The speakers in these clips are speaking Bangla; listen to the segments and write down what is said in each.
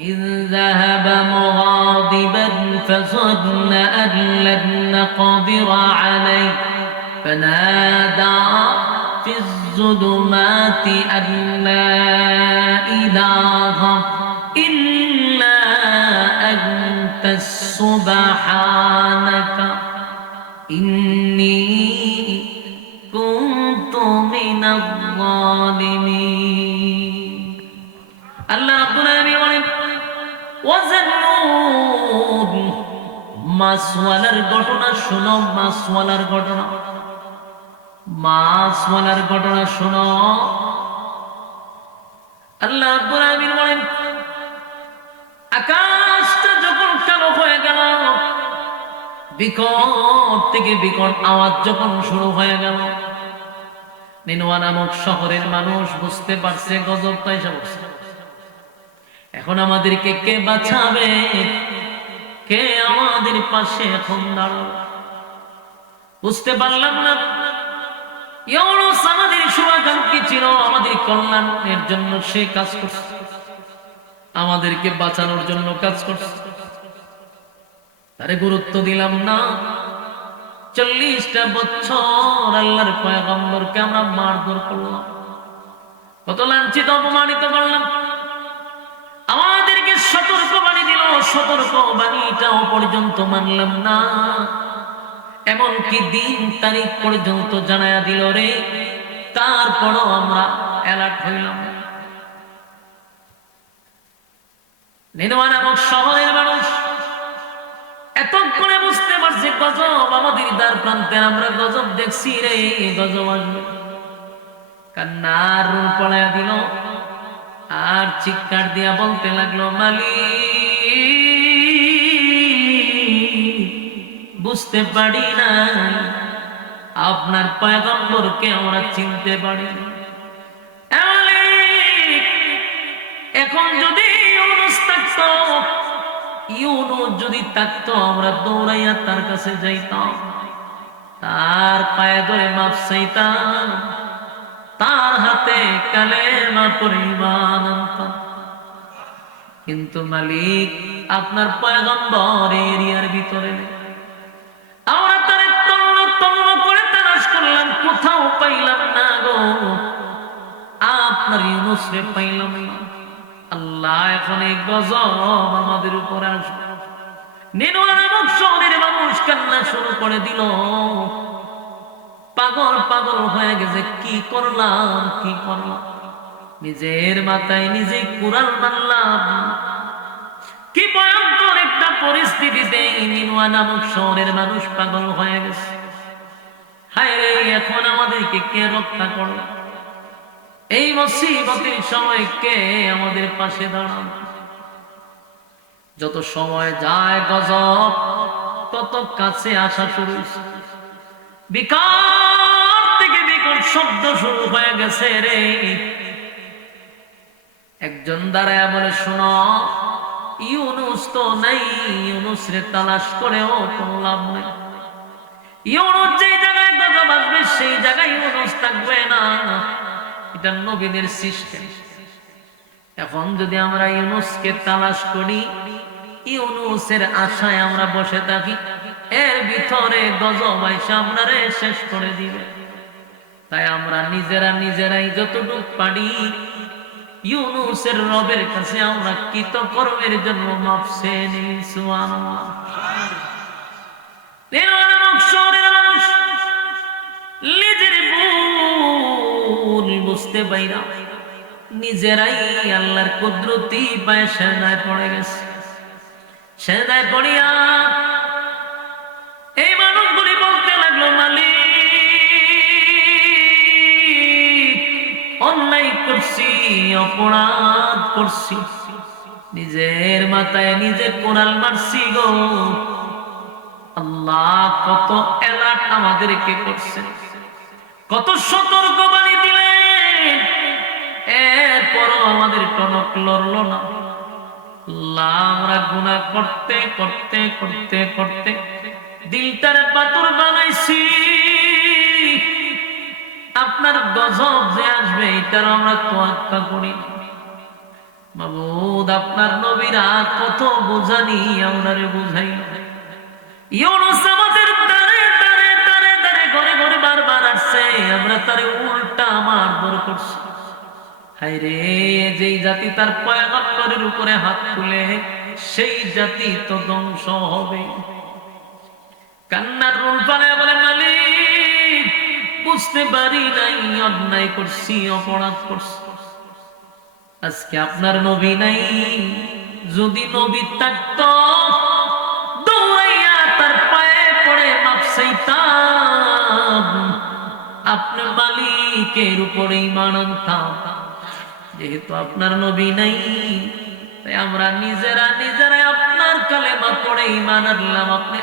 إذ ذهب مغاضبا فظن أن لن نقدر عليه فنادى في الظلمات أن لا إله إلا أنت سبحانك إني كنت من الظالمين আল্লাহ রাব্বুল আলামিন বলেন ওয়াজান্নুন মাসওয়ালার ঘটনা শোনো মাসওয়ালার ঘটনা শোনো আল্লাহ রাব্বুল আলামিন বলেন আকাশটা যখন কালো হয়ে গেল বিকট থেকে বিকট আওয়াজ যখন শুরু হয়ে গেল নিনওয়া নামক শহরের মানুষ বুঝতে পারছে গজবটা এসে পড়ছে এখন আমাদেরকে কে বাঁচাবে কে আমাদের পাশে এখন দাঁড়াবে বুঝতে পারলাম না ইউনূস আমাদের শুভাকাঙ্ক্ষী ছিল আমাদের কল্যাণের জন্য সে কাজ করছে আমাদেরকে বাঁচানোর জন্য কাজ করছে তারে গুরুত্ব দিলাম না 40টা বছর আল্লাহর পয়গম্বরকে আমরা মারধর করলাম কত লাঞ্ছিত অপমানিত করলাম আমাদেরকে সতর্ক বাণী দিল সতর্ক বাণীটাও পর্যন্ত মানলাম না এমনকি দিন তারিখ পর্যন্ত জানায়া দিল রে তারপরও আমরা অ্যালার্ট হইলাম নিনওয়া নামক শহরের মানুষ এতক্ষণে বুঝতে পারছে গজব আমাদের দ্বার প্রান্তে আমরা গজব দেখছি রে গজব আসবে কান্নার রূপ পড়ায়া দিল আর চিৎকার দিয়া বলতে লাগলো মালিক বুঝতে পারি না আপনার পয়গম্বরকে আমরা চিনতে পারি না এখন যদি ইউনূস যদি থাকতো আমরা দৌড়াইয়া তার কাছে যাইতাম তার পায়ে ধরে মাপ চাইতাম তার হাতে কালেমা পড়ে ঈমান আনতাম কিন্তু মালিক আপনার পয়গম্বর এরিয়ার ভিতরে নেই আমরা তারে তন্ন তন্ন করে তালাশ করলাম কোথাও পাইলাম না গো আপনার ইউনূস রে পাইলাম না আল্লাহ এখন এই গজব আমাদের উপর আসবে নিনওয়া নামক শহরের মানুষ কান্না শুরু করে দিল পাগল পাগল হয়ে গেছে কি করলাম নিজের মাথায় নিজে কুড়াল মারলাম কি ভয়ঙ্কর একটা পরিস্থিতিতে নিনওয়া নামক শহরের মানুষ পাগল হয়ে গেছে হায় রে এখন আমাদেরকে কে রক্ষা করলো এই মুসিবতের সময় কে আমাদের পাশে দাঁড়াবে যত সময় যায় গজব তত কাছে আসা শুরু হয়েছে বিকট থেকে বিকট শব্দ শুরু হয়ে গেছে রে একজন দাঁড়ায় বলে শোনো ইউনূস তো নাই ইউনূস রে তালাশ করেও কোনো লাভ নেই ইউনূস যে জায়গায় গজব আসবে সেই জায়গায় ইউনূস থাকবে না এটা নবীদের সিস্টেম এখন যদি আমরা ইউনূসকে তালাশ করি ইউনূসের আশায় আমরা বসে থাকি এর ভিতরে গজব আইসা আমরারে শেষ করে দিবে তাই আমরা নিজেরাই যতটুকু পারি ইউনূসের রবের কাছে আমরা কৃতকর্মের জন্য মাপ চেয়ে নিই সুবহানাল্লাহ মানুষ নিজের ভুল বুঝতে পাইরা নিজেরাই আল্লাহর কুদরতি পায় সেজদায় পড়ে গেছে সেজদায় পড়িয়া এই মানুষগুলি বলতে লাগলো মালিক অন্যায় করছি অপরাধ করছি নিজের মাথায় নিজে কোড়াল মারছি গো আল্লাহ কত অ্যালার্ট আমাদেরকে করছে কত সতর্ক বাণী দিলেন এরপরও আমাদের টনক লড়ল না আল্লাহ আমরা গুনাহ করতে করতে করতে করতে দিলটারে পাথর বানাইছি আপনার গজব যে আসবে এটার আমরা তোয়াক্কা করি মাবুদ আপনার নবীরা কত বোঝানি আমরারে বুঝাইল। ইউনূস আমাদের দাঁড়ে দাঁড়ে দাঁড়ে দাঁড়ে ঘরে ঘরে বারবার আসছে, আমরা তারে উল্টা মারধর করছি। হায় রে, যেই জাতি তার পয়গম্বরের উপরে হাত তুলে সেই জাতি তো ধ্বংস হবে। কান্নার রোল পালে বলে, মালিক বুঝতে পারি নাই, অন্যায় করছি, অপরাধ করছি। আজকে আপনার নবী নাই, যদি নবী থাকতো দৌড়াইয়া তার পায়ে পড়ে মাপ চাইতাম, আপনার মালিকের উপরে ঈমান আনতাম। যেহেতু আপনার নবী নাই, তাই আমরা নিজেরা নিজেরাই আপনার কালেমা পড়ে ঈমান আনলাম, আপনি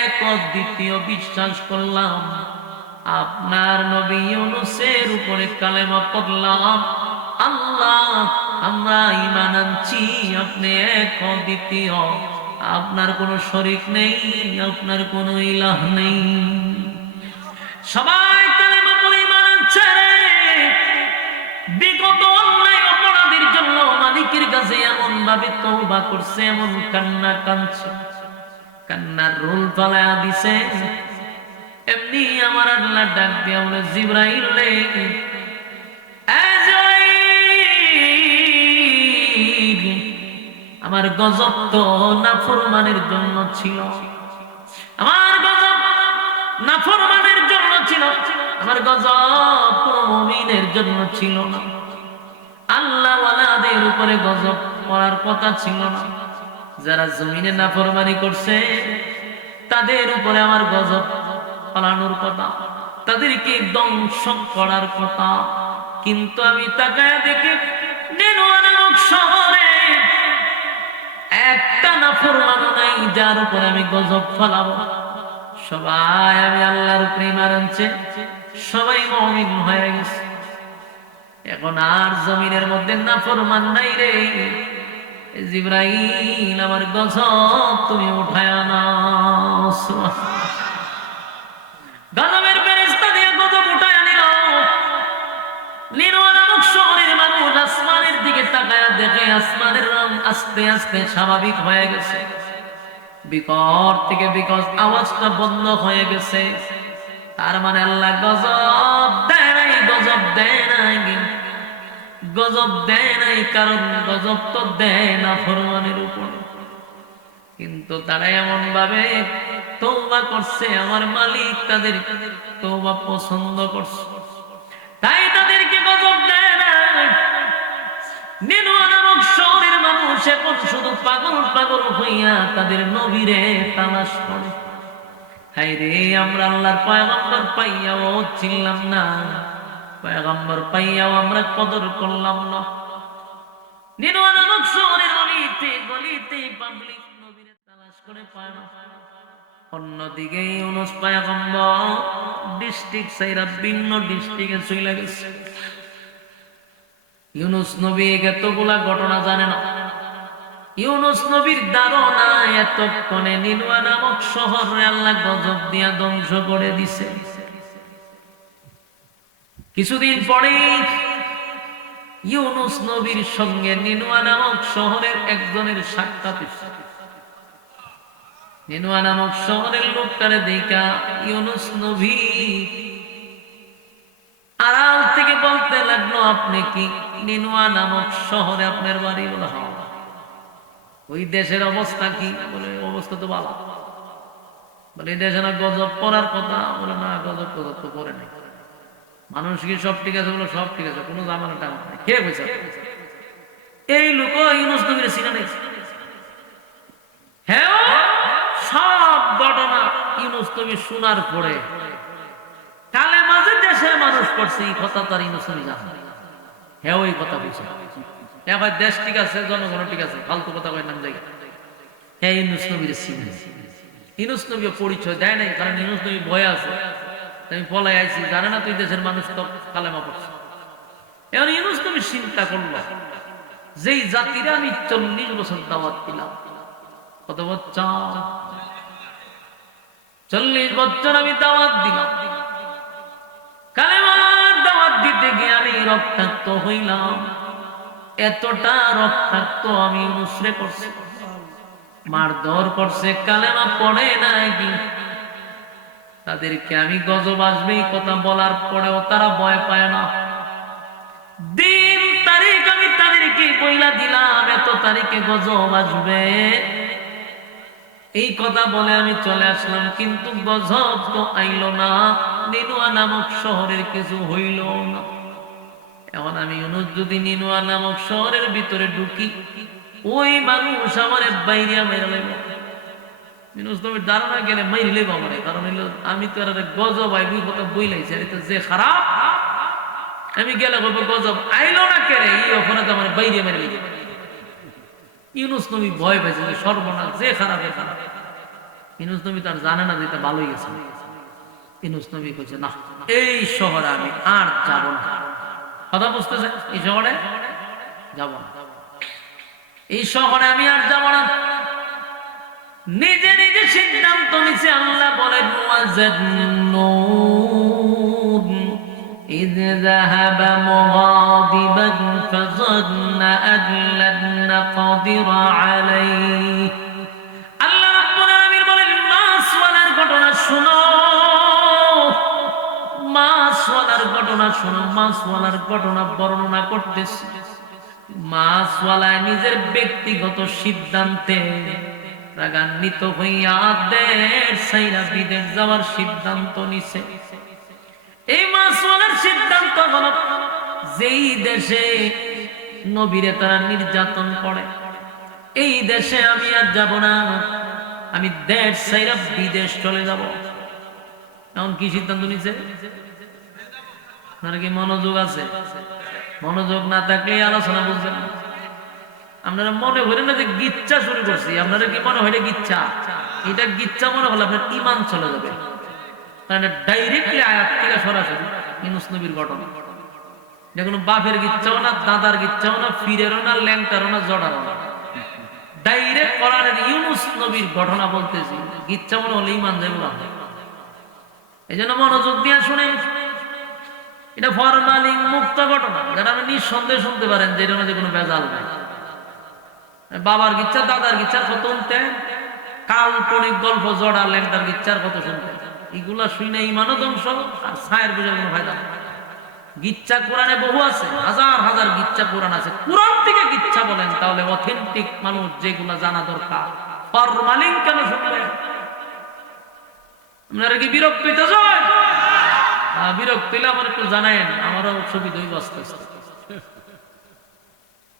এক দ্বিতীয় বিশ্বাস করলাম। আপনার নবী ইউনূসের উপরে কালেমা পড়লাম। আল্লাহ আমরা ঈমান আনছি, আপনি এক দ্বিতীয়, আপনার কোনো শরীক নেই, আপনার কোনো ইলাহ নেই। সবাই কালেমা পড়ে ঈমান আনছে। বিগত অন্যায় অপরাধের জন্য মালিকের কাছে এমন ভাবে তওবা করছে, এমন কান্না কাঁদছে, কান্নার রোল পালায়া দিছে। এমনি আমার আল্লাহ ডাক দিয়ে বলে, জিবরাইল রে, আমার গজব তো নাফরমানের জন্য ছিল, আমার গজব নাফরমানের জন্য ছিল, আমার গজব কোন মুমিনের জন্য ছিল না। আল্লাহ ওয়ালাদের উপরে গজব পড়ার কথা ছিল না। যারা জমিনে নাফরমানি করছে তাদের উপরে আমার গজব পালানোর কথা, তাদেরকে ধ্বংস করার কথা। কিন্তু আমি তাকায় দেখে নেনোয়া নামক শহরে একটা নাফরমান নাই যার উপরে আমি গজব ফলাবো। সবাই আমি আল্লাহর উপরে ঈমান আনছে, সবাই মুমিন হয়ে গেছে। এখন আর জমিনের মধ্যে নাফরমান নাই রে। জিবরাইল আমার গজব তুমি উঠায় নাও। গজবের ফেরেশতা দিয়ে গজব উঠায় নিল। নিনোয়া নামক শহরের মানুষ আসমানের দিকে তাকায় দেখে আসমানের রং আস্তে আস্তে স্বাভাবিক হয়ে গেছে, বিকট থেকে বিকট আওয়াজটা বন্ধ হয়ে গেছে। তার মানে আল্লাহ গজব দেয় নাই, গজব দেয় নাই, গজব দেয় নাই, কারণ গজব তো দেয় না ফরমানের উপর। কিন্তু তারা এমন ভাবে তওবা করছে, আমার মালিক তাদের তওবা পছন্দ করছে, তাই তাদেরকে গজব দেয় না। নিনোয়া নামক শহরের মানুষ এখন শুধু পাগল পাগল হইয়া তাদের নবীরে তালাশ করে। হায় রে, আমরা আল্লাহর পয়গম্বর পাইয়াও চিনলাম না, পয়গম্বর পাইয়াও আমরা কদর করলাম না। নিনোয়া নামক শহরের গলিতে গলিতে পাবলিক নবীরে তালাশ করে পায় না। অন্যদিকে ইউনূস পয়গম্বর ডিস্ট্রিক্ট সাইরা ভিন্ন ডিস্ট্রিক্টে চলে গেছে। ইউনূস নবী এতগুলা ঘটনা জানে না। ইউনূস নবীর ধারণা এতক্ষণে নিনোয়া নামক শহরে আল্লাহ গজব দিয়া ধ্বংস করে দিছে। কিছুদিন পরে ইউনূস নবীর সঙ্গে নিনোয়া নামক শহরের একজনের সাক্ষাৎ হইছে। নিনোয়া নামক শহরের লোকটারে দেখা ইউনূস নবী আড়াল থেকে বলতে লাগলো, আপনি কি নিনোয়া নামক শহরে আপনার বাড়ি? বলে হ্যাঁ। ওই দেশের অবস্থা কি? বলে অবস্থা তো ভালো। বলে এই দেশে না গজব পড়ার কথা? বলে না, গজব গজব তো পড়ে নাই। মানুষ কি সব ঠিক আছে? বলে সব ঠিক আছে, কোনো জামানা টাকা নাই। কে কইছে? এই লোক ইউনূস নবীর চিনা নেই। হ্যাঁ, সব ঘটনা ইউনূস নবী শোনার পরে কালে মাঝে দেশের মানুষ করছে, এই কথা তার ইউনূস নবী জানে। হ্যাঁ, ওই কথা বলছে। হ্যাঁ ভাই, দেশ ঠিক আছে, জনগণ ঠিক আছে, ফালতু কথা কয় নাম জায়গা। হ্যাঁ, ইউনূস নবীর চিনে। ইউনূস নবী পরিচয় দেয় নাই, কারণ ইউনূস নবী ভয় আছে। আমি পলাই আইছি, জানে না তুই দেশের মানুষ তো কালেমা পড়ছে। এখন ইউনূস নবী চিন্তা করলো, যেই জাতিরা আমি 40 বছর দাওয়াত দিলাম, কত বছর? 40 বছর আমি দাওয়াত দিলাম, কালেমার দাওয়াত দিতে গিয়ে আমি রক্তাক্ত হইলাম, এতটা রক্তাক্ত আমি ইউনূসরে করছে, মারধর করছে, কালেমা পড়ে নাই কি। তাদেরকে আমি গজব আসবে এই কথা বলার পরেও তারা ভয় পায় না। দিন তারিখ আমি তাদেরকে বইলা দিলাম এত তারিখে গজব আসবে, এই কথা বলে আমি চলে আসলাম, কিন্তু গজব তো আইলো না, নিনুয়া নামক শহরের কিছু হইল না। এখন আমি ইউনূস যদি নিনুয়া নামক শহরের ভিতরে ঢুকি, ওই মানুষ আমার বাইরে মেরে লেব। ইউনূস নবীর ধারণা গেলে মাইরে লেব আমারে, কারণ হইলো আমি তো আর গজব আইবি কথা বইলাইছি, আর এটা যে খারাপ আমি গেলে বলবো গজব আইলো না কেরে, এই অপরাধ আমার বাইরে মেরে লেব। ইউনূস নবী ভয় পাইছে যে সর্বনাশ, যে খারাপের খারাপ। ইউনূস নবী তার জানে না যে এটা ভালোই গেছে। ইউনূস নবী কইছে না, এই শহরে আমি আর যাব না। কথা বুঝতেছে? এই শহরে যাব না, এই শহরে আমি আর যাব না। নিজে নিজে সিদ্ধান্ত নিছে। আল্লাহ বলেন ওয়াজান্নুন إذ ذهب مغاضبا فظن أن لن نقدر عليه। আল্লাহ রাব্বুল আলামিন বলেন মাছওয়ালার ঘটনা শুনো, মাছওয়ালার ঘটনা শুনো। মাছওয়ালার ঘটনা বর্ণনা করতেছি। মাছওয়ালা নিজের ব্যক্তিগত সিদ্ধান্তে রাগান্বিত হইয়া দেশ ছাইরা বিদেশ যাওয়ার সিদ্ধান্ত নিছে। এই মাছওয়ালার সিদ্ধান্ত হলো যেই দেশে নবীরে তারা নির্যাতন করে, এই দেশে আমি আর যাব না, আমি দেশ ছাইরা বিদেশ চলে যাব। এখন কি সিদ্ধান্ত নিছে? আপনার কি মনোযোগ আছে? মনোযোগ না থাকলে আলোচনা বুঝবেন না। আপনারা মনে করেন না যে গিচ্ছা শুরু করছি, আপনারা কি মনে হয় গিচ্ছা? এটা গিচ্ছা মনে হলে আপনার ইমান চলে যাবে। ডাইরেক্টলি আয়াত থেকে সরাসরি ইউনূস নবীর ঘটনা। এটা কোনো বাপের গিচ্ছাও না, দাদার গিচ্ছাও না, ফিরেরও না, ল্যাংটারও না, জড়ারও না। ডাইরেক্ট কোরআনের ইউনূস নবীর ঘটনা বলতেছি। গিচ্ছা মনে হলে ইমান যাবে না। এই জন্য মনোযোগ দিয়ে শুনেন। এটা ফরমালিন মুক্ত ঘটনা, যেটা আপনি নিঃসন্দেহে শুনতে পারেন যে এটার মধ্যে কোনো ভেজাল নাই। বাবার গিচ্ছা, দাদার গিচ্ছার কত শুনতে, কাল্পনিক গল্প জড়া ল্যাংটার গিচ্ছার কত শুনতে, এগুলা শুনে ইমানও ধ্বংস আর ছায়ের বোঝার কোনো ফায়দা নেই। গিচ্ছা কোরআনে বহু আছে, হাজার হাজার গিচ্ছা কোরআন আছে। কোরআন থেকে গিচ্ছা বলেন তাহলে অথেন্টিক মানুষ যেগুলা জানা দরকার। ফরমালিন কেন শুনবেন? আপনারা কি বিরক্ত হইতে চান? বিরক্ত হইলে আমার একটু জানায়েন, আমারও সুবিধা হইব আস্তে আস্তে।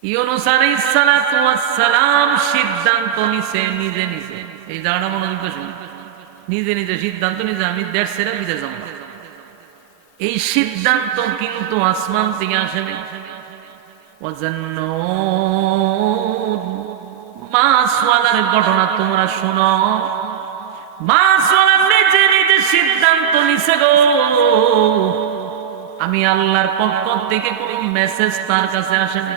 ইউনূস আলাইহিস সালাতু ওয়াস সালাম সিদ্ধান্ত নিছে নিজে নিজে। এই জায়গাটা মনোযোগ দিয়ে শুনুন। নিজে নিজে সিদ্ধান্ত নিছে আমি দেশ ছেড়ে বিদেশ যাব। এই সিদ্ধান্ত কিন্তু আসমান থেকে আসে নাই। ওয়াজান্নুন মাছওয়ালার ঘটনা তোমরা শোনো। মাছওয়ালা নিজে নিজে সিদ্ধান্ত নিছে গো, আমি আল্লাহর পক্ষ থেকে কোনো মেসেজ তার কাছে আসে না।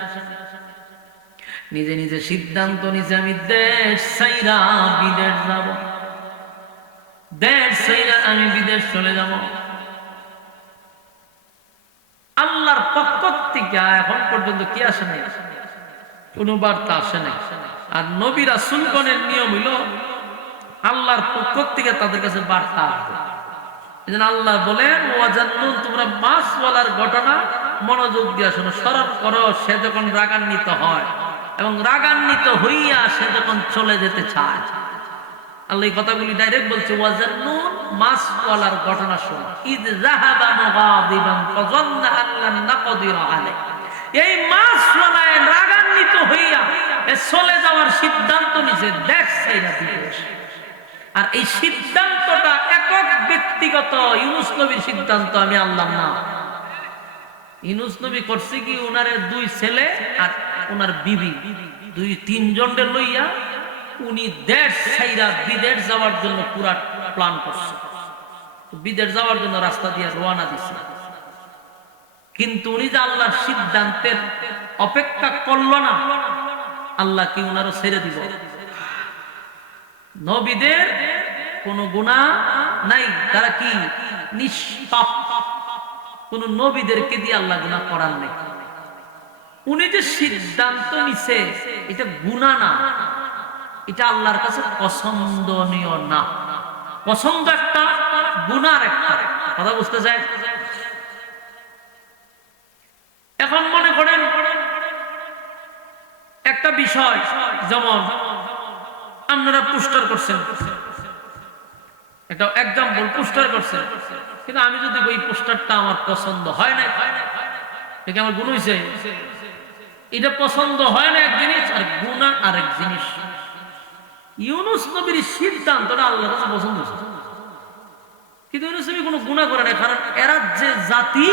নিজে নিজে সিদ্ধান্ত নিছে আমি দেশ ছাইরা বিদেশ যাব, দেশ ছাইরা আমি বিদেশ চলে যাব। আল্লাহর পক্ষ থেকে এখন পর্যন্ত কি আসে নাই? কোন বার্তা আসে নাই। আর নবী রাসূলগণের নিয়ম হইল আল্লাহর পক্ষ থেকে তাদের কাছে বার্তা আসবে। এজন্য আল্লাহ বলেন ওয়াজান্নুন, তোমরা মাছওয়ালার ঘটনা মনোযোগ দিয়ে শোনো, স্মরণ করো। সে যখন রাগান্বিত হয় এবং রাগান্বিত হইয়া সে যখন চলে যেতে চায়, আল্লাহ এই কথাগুলি ডাইরেক্ট বলছে ওয়াজান্নুন মাছওয়ালার ঘটনা শোনো। ইয যাহাবা মুগাদিবান ফাযান্না আন লান নাকদির আলাইহি। এই মাছওয়ালা রাগান্বিত হইয়া চলে যাওয়ার সিদ্ধান্ত নিছে দেশ ছাইরা বিদেশ। আর এই সিদ্ধান্তটা একক ব্যক্তিগত ইউনূস নবীর সিদ্ধান্ত, আমি আল্লাহ না। ইউনূস নবী করছে কি, উনারে দুই ছেলে আর উনার বিবি, দুই তিনজনকে লইয়া উনি দেশ ছাইরা বিদেশ যাওয়ার জন্য পুরা প্ল্যান করছে। বিদেশ যাওয়ার জন্য রাস্তা দিয়ে রওনা দিছে। কিন্তু উনি যে আল্লাহর সিদ্ধান্তের অপেক্ষা করল না, আল্লাহ কি উনারও ছেড়ে দিব? নবীদের কোন গুনাহ নাই, তারা কি নিষ্পাপ। কোন নবীদেরকে দিয়ে আল্লাহ গুনাহ করার নেই। উনি যে সিদ্ধান্ত নিছে এটা গুনাহ না, এটা আল্লাহর কাছে পছন্দনীয় না। পছন্দ একটা, গুনার একটা, কথা বুঝতে চাই? এখন মনে করেন একটা বিষয়, যেমন আপনারা পোস্টার করছেন, এটা এক্সাম্পল, পোস্টার করছেন, কিন্তু আমি যদি ওই পোস্টারটা আমার পছন্দ হয় না, এটা আমার গুণ হয়েছে? এটা পছন্দ হয় না এক জিনিস, আর গুনাহ আরেক জিনিস। ইউনূস নবীর সিদ্ধান্তটা আল্লাহর কাছে পছন্দ হয়েছে, কিন্তু ইউনূস নবী কোনো গুনাহ করে না, কারণ এরা যে জাতি,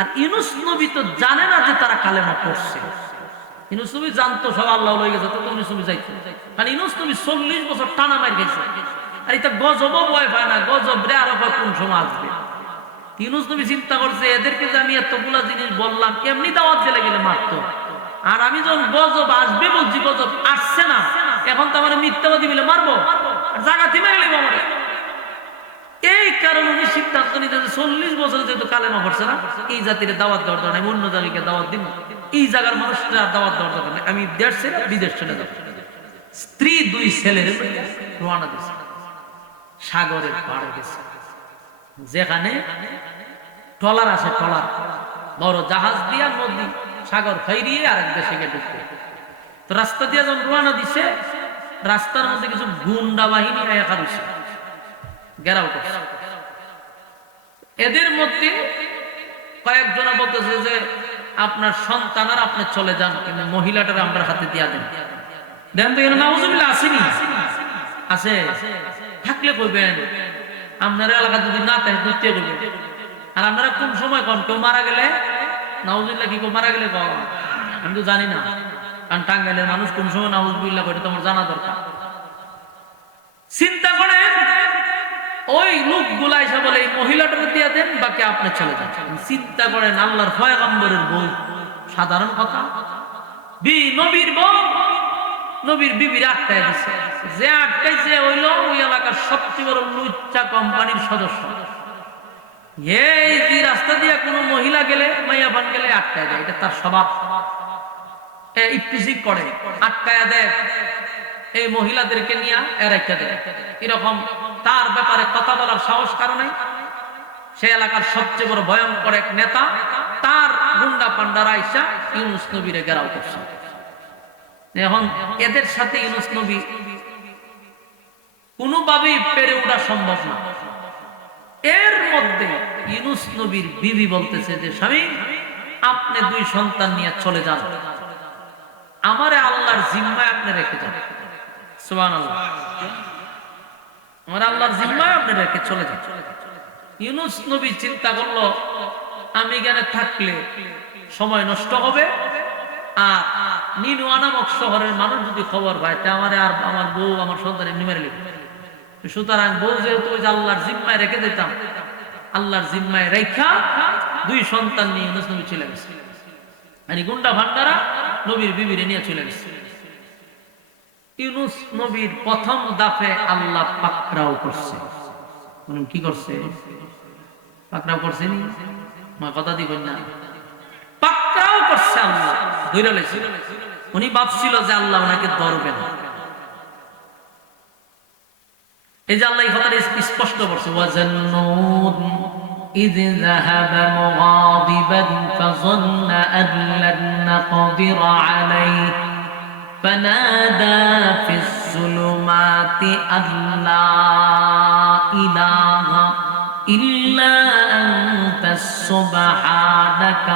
আর ইউনূস নবী তো জানে না যে তারা কালেমা পড়ছে। ইউনূস নবী জানতো সব আল্লাহ লয়ে গেছে, তো ইউনূস নবী যাইতো, কারণ ইউনূস নবী 40 বছর টানা মার গেছে, আর এটা গজবও ভয় পায় না, গজব রে আরো কোন সময় আসবে। ইউনূস নবী চিন্তা করছে এদেরকে যে আমি এতগুলা জিনিস বললাম, এমনি দাওয়াত দিলে গেলে মারতো, আর আমি যখন গজব আসবে বলছি, গজব আসছে না, এখন তো আমার মিথ্যাবাদী বলে মারবো, আর জায়গাতে মেরে নেবো আমার। এই কারণে উনি সিদ্ধান্ত নিতে 40 বছর যেহেতু কালেমা পড়ছে না, এই জাতির দাওয়াত দেওয়ার দরকার নাই, অন্য জাতিকে দাওয়াত দিব, এই জায়গার মানুষরা দাওয়াত দেওয়ার দরকার নাই, আমি দেশ ছেড়ে বিদেশ চলে যাব। স্ত্রী 2 ছেলের রওনা দিয়েছে, সাগরের পাড়ে গেছে, যেখানে ট্রলার আছে, ট্রলার বড় জাহাজ দিয়া নদী সাগর ফাইরিয়ে আরেক দেশে গিয়ে ঢুকবে। তো রাস্তা দিয়ে যখন রওনা দিছে, রাস্তার মধ্যে কিছু গুন্ডা বাহিনী একা রয়েছে, ঘেরাও করছে। এদের মধ্যে কয়েকজন বলতেছে যে আপনার সন্তান আর আপনি চলে যান, কিন্তু মহিলাটার আমরা হাতে দিয়া দেন। দেন তো এখানে নাউজুবিল্লাহ আসেনি, আছে থাকলে কইবেন, আপনার এলাকা যদি না থাকে বুঝতে করবেন। আর আপনারা কোন সময় কোন কেউ মারা গেলে নাউজুবিল্লাহ কি মারা গেলে কন, আমি তো জানি না, কারণ টাঙ্গাইলের মানুষ কোন সময় নাউজুবিল্লাহ করে তোমার জানা দরকার। চিন্তা করেন ওই লোকগুলা এসে বলে এই মহিলাটাকে দিয়ে দেন, বাকি আপনি চলে যান। চিন্তা করেন আল্লাহর পয়গম্বরের বউ, সাধারণ কথা, নবীর বউ, নবীর বিবির আটকায় দিছে। যে আটকাইছে হইল ওই এলাকার সবচেয়ে বড় লুচ্চা কোম্পানির সদস্য। এই যে রাস্তা দিয়ে কোনো মহিলা গেলে, মাইয়া বান গেলে আটকায় দেয়, এটা তার স্বভাব। ইফতিজিক করে, আটকায়া দেয়, এই মহিলাদেরকে নিয়ে এরাইটা দেয়। এরকম তার ব্যাপারে কথা বলার সাহস কারণে সে এলাকার সবচেয়ে বড় ভয়ঙ্কর এক নেতা, তার গুন্ডা পান্ডারা আইসা ইউনূস নবীরে ঘেরাও করছে। এখন এদের সাথে ইউনূস নবী কোনোভাবেই পেরে ওঠা সম্ভব না। এর মধ্যে ইউনূস নবীর বিবি বলতেছে যে স্বামী, আপনি 2 সন্তান নিয়ে চলে যান, আমারে আল্লাহর জিম্মায় আপনি রেখে যান। সুবহানাল্লাহ, আমার আল্লাহর জিম্মায় আপনি রেখে চলে যান। ইউনূস নবী চিন্তা করলো আমি এখানে থাকলে সময় নষ্ট হবে, আর নিনুয়া নামক শহরের মানুষ যদি খবর পায় তা আমারে আর আমার বউ আমার সন্তান এমনি মেরে নেবে। সুতরাং বউ যেহেতু ওই যে আল্লাহর জিম্মায় রেখে দিতাম, আল্লাহর জিম্মায় রেখা 2 সন্তান নিয়ে ইউনূস নবী চলে গেছে। আর গুন্ডা ভান্ডারা নবীর বিবিরে নিয়ে চলে গেছে। ইউনূস নবীর প্রথম দাফে আল্লাহ পাকড়াও করছে। কি করছে? পাকড়াও করছে নি, কথা দিবেন না, পাকড়াও করছে আল্লাহ, ধরে লাইছে। উনি ভাবছিল যে আল্লাহ ওনাকে ধরবেন, এই যে আল্লাহ এই কথাটা স্পষ্ট করছে, ওয়াজান্নুন إذ ذهب مغاضبا فظن أن لن نقدر عليه فنادى في الظلمات أن لا إله إلا أنت سبحانك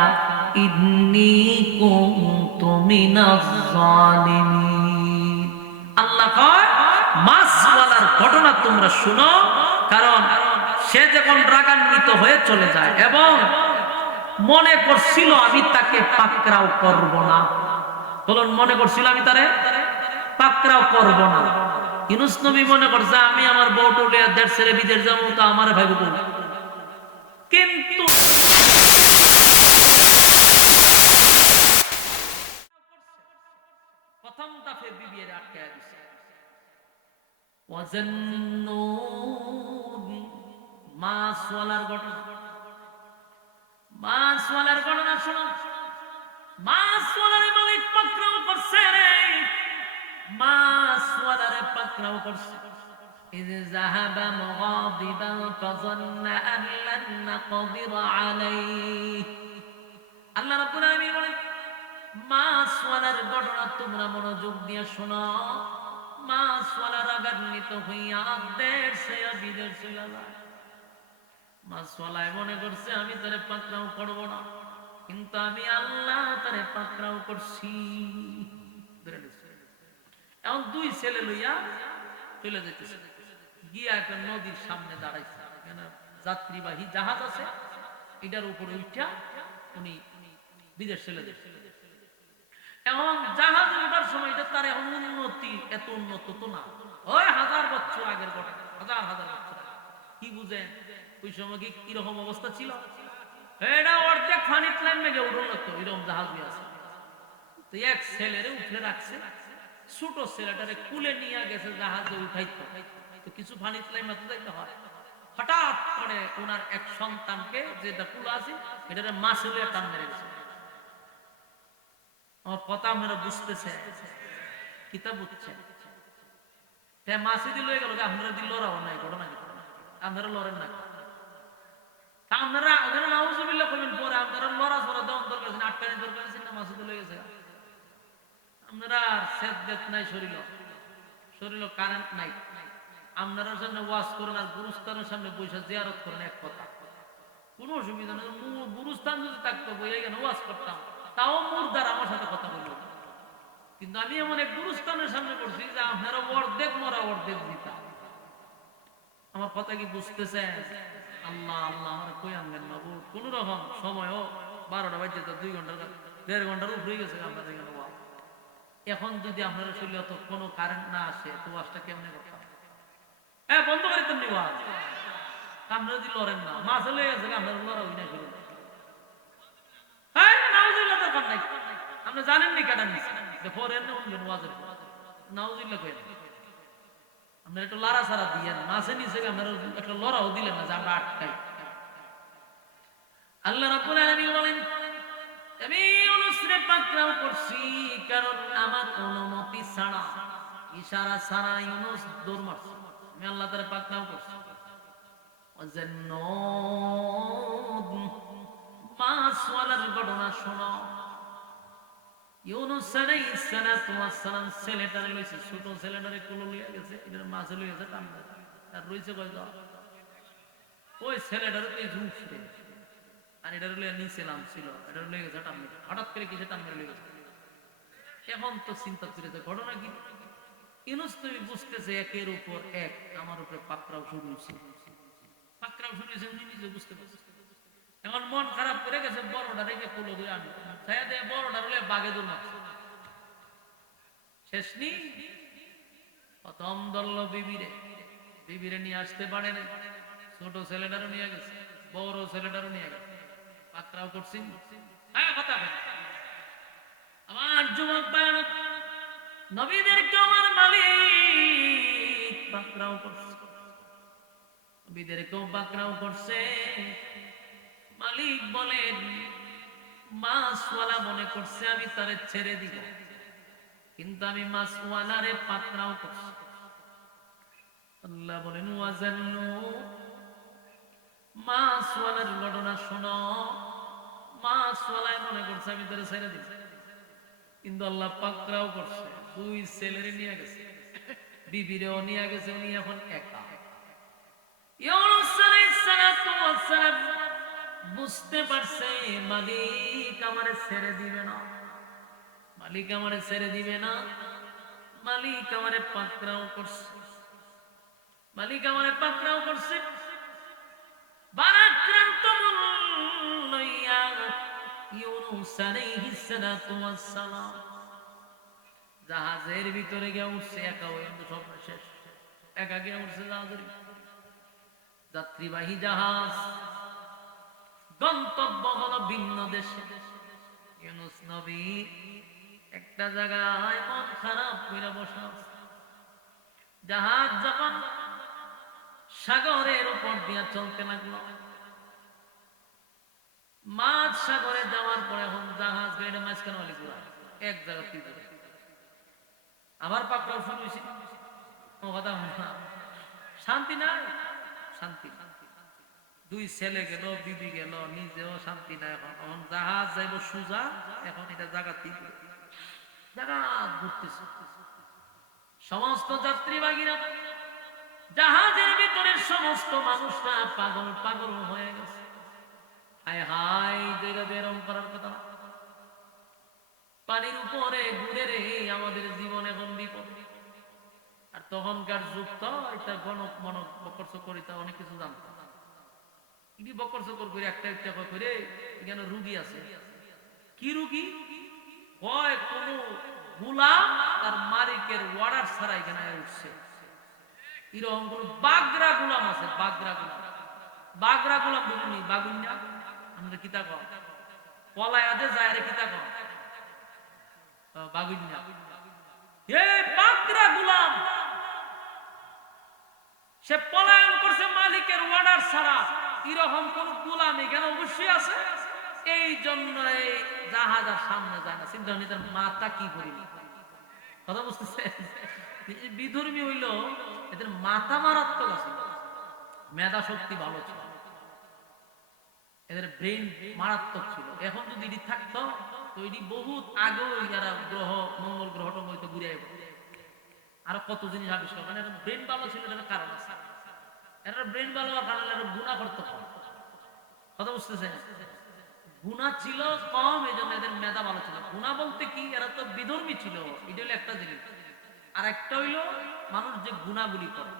إني كنت من الظالمين। আল্লাহ কয় মাছওয়ালার ঘটনা তোমরা শুনো, কারণ সে যখন রাগান্বিত হয়ে চলে যায় এবং মনে করছিল আমি তাকে পাকড়াও করব না, বলুন মনে করছিল আমি তারে পাকড়াও করব না। ইউনূস নবী মনে করছে আমি আমার বউটা লিয়ে দেশ ছেড়ে বিদেশ যাবো, তো আমারে ভাইব কোন। কিন্তু প্রথম দাফে বিবির আটকায় দিছে। ওয়াজান্নুন মাছওয়ালার ঘটনা, মাছওয়ালার ঘটনা শুনুন। মাছওয়ালার মালিক পাকড়াও করছে রে, মাছওয়ালার পাকড়াও করছে। إذ ذهب مغاضبا فظن أن لن نقدر عليه। আল্লাহ রাব্বুল আলামিন বলেন, মাছওয়ালার ঘটনা তোমরা মনোযোগ দিয়ে শোনো। মাছওয়ালা রাগান্বিত হইয়া দেশ ছেড়ে বিদেশ চলে যায়। মাছওয়ালায় মনে করছে আমি তারে পাকড়াও করব না, কিন্তু আমি আল্লাহ তারে পাকড়াও করছি। এখন দুই ছেলে লইয়া চলে যেতেছে, গিয়া একটা নদীর সামনে দাঁড়াইছে, এখানে যাত্রীবাহী জাহাজ আছে, এটার উপরে উঠা উনি বিদেশ চলে যাচ্ছে। এখন জাহাজ ওঠার সময় এটা তার এখন উন্নতি, এত উন্নত তো না, ওই 1000 বছর আগের ঘটনা, হাজার হাজার বছর কি বুঝেন ওই সময় কি কিরকম অবস্থা ছিল? এটা অর্ধেক ফানি ক্লাইম মেঘে উঠল লাগতো, এরকম জাহাজ আছে। তো এক ছেলেরে উঠে রাখছে, ছোট ছেলেটারে কুলে নিয়ে গেছে জাহাজে উঠাইতো, তো কিছু ফানি ক্লাইম এত যাইতে হয়। হঠাৎ করে ওনার এক সন্তানকে, যেটা কুলা আছে এটারে মাছে লইয়া টান মেরে গেছে। আমার কথা আপনারা বুঝতেছে, কিতাব বুঝছে, মাছে দিয়ে লয়ে গেল, আপনারা দিল লড়াও নাই, ঘটনা কি আপনারা লড়েন না, আপনারা ওখানে নাউজুবিল্লাহ করবেন, পরে আপনারা লড়া ছড়া দম দরকার আছে, আটকানি দরকার আছে না, মাছে দিয়ে লয়ে গেছে। আপনারা সেদ দেত নাই, শরীর কারেন্ট নাই, আপনারা সামনে ওয়াজ করেন আর গুরুস্থানের সামনে বৈশা জিয়ারত করেন, এক কথা, কোনো অসুবিধা নেই। গুরুস্থান যদি থাকতো বইয়ে গেলে ওয়াজ করতাম, তাও মুর্দার আমার সাথে কথা বলল। কিন্তু আমি এমন এক গুরুস্থানের সামনে পড়ছি যে আপনারা অর্ধেক মরা অর্ধেক দিতা। আমার কথা কি বুঝতেছেন? আল্লাহ আল্লাহ আমার কই আনবেন না, কোন রকম সময়ও 12টা বাজে, 2 ঘন্টা 1.5 ঘন্টার উপরে গেছে আপনাদের এখানে। এখন যদি আপনারা শরীরে তো কোনো কারেন্ট না আসে, তো ওয়াজটা কেমনে করতাম? হ্যাঁ, বন্ধ করে তেমনি ওয়াজ, আপনারা যদি লড়েন না, মাছ লয়ে গেছে, আপনারা লড়া হই না শুরু। হ্যাঁ, নাউজুবিল্লাহ দরকার নাই, আপনি জানেন নি কাটা নিছে, পড়েন না উঠবেন ওয়াজের, নাউজুবিল্লাহ কইেন। আপনারা একটু লড়া ছাড়া দিয়েন, মাছে নিচে আপনারা একটা লড়াও দিলেন না যে আমরা আটকাই। আল্লাহ রাব্বুল আলামিন বলেন, আমি ইউনূসরে পাকড়াও করছি, কারণ আমার অনুমতি ছাড়া, ইশারা ছাড়া ইউনূস দৌড় মারছে, আমি আল্লাহ তাআলা পাকড়াও করছি। ওয়াজান্নুদ, মাছওয়ালার ঘটনা শোনো। ইউনূস আলাইহিস সালাতু ওয়াস সালাম ছেলেটারে লইছে, ছোট ছেলেটারে কোলে লইয়া গেছে, এটার মাছ লইয়া গেছে টানতে, আর রইছে কয়জন, ওই ছেলেটারে তো এই ঝুঁকছে, আর এটা লইয়া নিচে নামছিল, এটা লইয়া গেছে টানতে, হঠাৎ করে কিসে টান মেরে লইয়া গেছে। এখন তো চিন্তা করেছে ঘটনা কি? ইউনূস তুমি বুঝতেছে একের উপর এক আমার উপরে পাকড়াও শুরু হয়েছে, পাকড়াও শুরু হয়েছে, উনি নিজে বুঝতে পারছে। এখন মন খারাপ করে গেছে, বড়টা রেখে কুলো ধরে আনবে, ছায়া দিয়ে বড়টা রলে বাগে দৌড় মারছে, শেষ নি। প্রথম দল বিবিরে, বিবিরে নিয়ে আসতে পারে না, ছোট ছেলেটারও নিয়ে গেছে, বড় ছেলেটারও নিয়ে গেছে, পাকড়াও করছি। হ্যাঁ, কথা আমার যুবক ভাইরা, নবীদেরকে আমার মালিক পাকড়াও করছে, নবীদেরকেও পাকড়াও করছে। মালিক বলেন, মাছওয়ালা মনে করছে আমি তারে ছেড়ে দিব, কিন্তু আমি মাছওয়ালারে পাকড়াও করছি। আল্লাহ বলেন, ওয়াজান্নু, মাছওয়ালার ঘটনা শোনো। মাছওয়ালায় মনে করছে আমি তারে ছেড়ে দিব, কিন্তু আল্লাহ পাকড়াও করছে। 2 ছেলেরে নিয়ে গেছে, বিবিরেও নিয়ে গেছে, উনি এখন একা। ইউনূস আলাইহিস সালাতু ওয়াস সালাম বুঝতে পারছে মালিক আমারে ছেড়ে দিবে না, মালিক আমারে ছেড়ে দিবে না, মালিক আমারে পাকড়াও করছে, মালিক আমারে পাকড়াও করছে। বারাক্রান্ত লইয়া ইউনূস আলাইহিস সালাতু ওয়াস সালাম জাহাজের ভিতরে গিয়ে উঠছে, একা হয়ে সব শেষ, একা গিয়ে উঠছে জাহাজের, যাত্রীবাহী জাহাজ, গন্তব্য হলো ভিন্ন দেশে। ইউনূস নবী একটা জায়গায় মন খারাপ করে বসা আছে। জাহাজ যখন সাগরের উপর দিয়ে চলতে লাগলো, মাঝ সাগরে যাওয়ার পরে এখন জাহাজ গাড়িটা মাঝখানে অলি ঘুরা এক জায়গা থেকে আবার পাকড়াও শুরু হয়েছে। কথা শান্তি নাই, শান্তি। দুই ছেলে গেল, বিবি গেল, নিজেও শান্তি নাই। এখন জাহাজ যাইব সুজা, এখন এটা জায়গা জায়গা ঘুরতেছে। সমস্ত যাত্রীবাহীরা জাহাজের ভিতরের সমস্ত মানুষরা পাগল পাগল হয়ে গেছে। হায় হায়, জায়গা বেরম করার কথা না। পানির উপরে ঘুরে রে, আমাদের জীবন এখন বিপদ। আর তখনকার যুগ তো এটা গণক মনক বকর চকর, এটা অনেক কিছু জানতো। ইনি বকর চকর করে একটা একটা করে এখানে রুগী আছে। কি রুগী? হয় কোন গোলাম তার মালিকের ওয়ার্ডার ছাড়া এখানে উঠছে। এরকম কোন বাগরা গোলাম আছে, বাগরা গোলাম। বাগরা গোলাম বুঝুনি, বাগুন্যা আমাদের কিতা কম পলায় আদে যায় রে, কিতা কম বাগুন্যা। এ বাগরা গোলাম, সে পলায়ন করছে মালিকের অর্ডার ছাড়া। এরকম কোন গোলাম এখানে অবশ্যই আছে। এই জন্য জাহাজ আর সামনে যায় না। চিন্তা নিজের মাথা কি করিনি, কথা বুঝতেছে? বিধর্মী হইল, এদের মাথা মারাত্মক আছে, মেধা শক্তি ভালো ছিল, এদের ব্রেন মারাত্মক ছিল। এখন যদি এটি থাকতো তো এটি বহুত আগেও যারা গ্রহ, মঙ্গল গ্রহ টঙ্গ ঘুরে আরো কত জিনিস আবিষ্কার। মানে ব্রেন ভালো ছিল, এটার কারণ আছে। এরা ব্রেন ভালো হওয়ার কারণে এরা গুণা করতে কম, কথা বুঝতেছে? গুণা ছিল কম, এই জন্য এদের মেধা ভালো ছিল। গুণা বলতে কি, এরা তো বিধর্মী ছিল, এটা হলো একটা জিনিস। আর একটা হইলো মানুষ যে গুণাগুলি করে,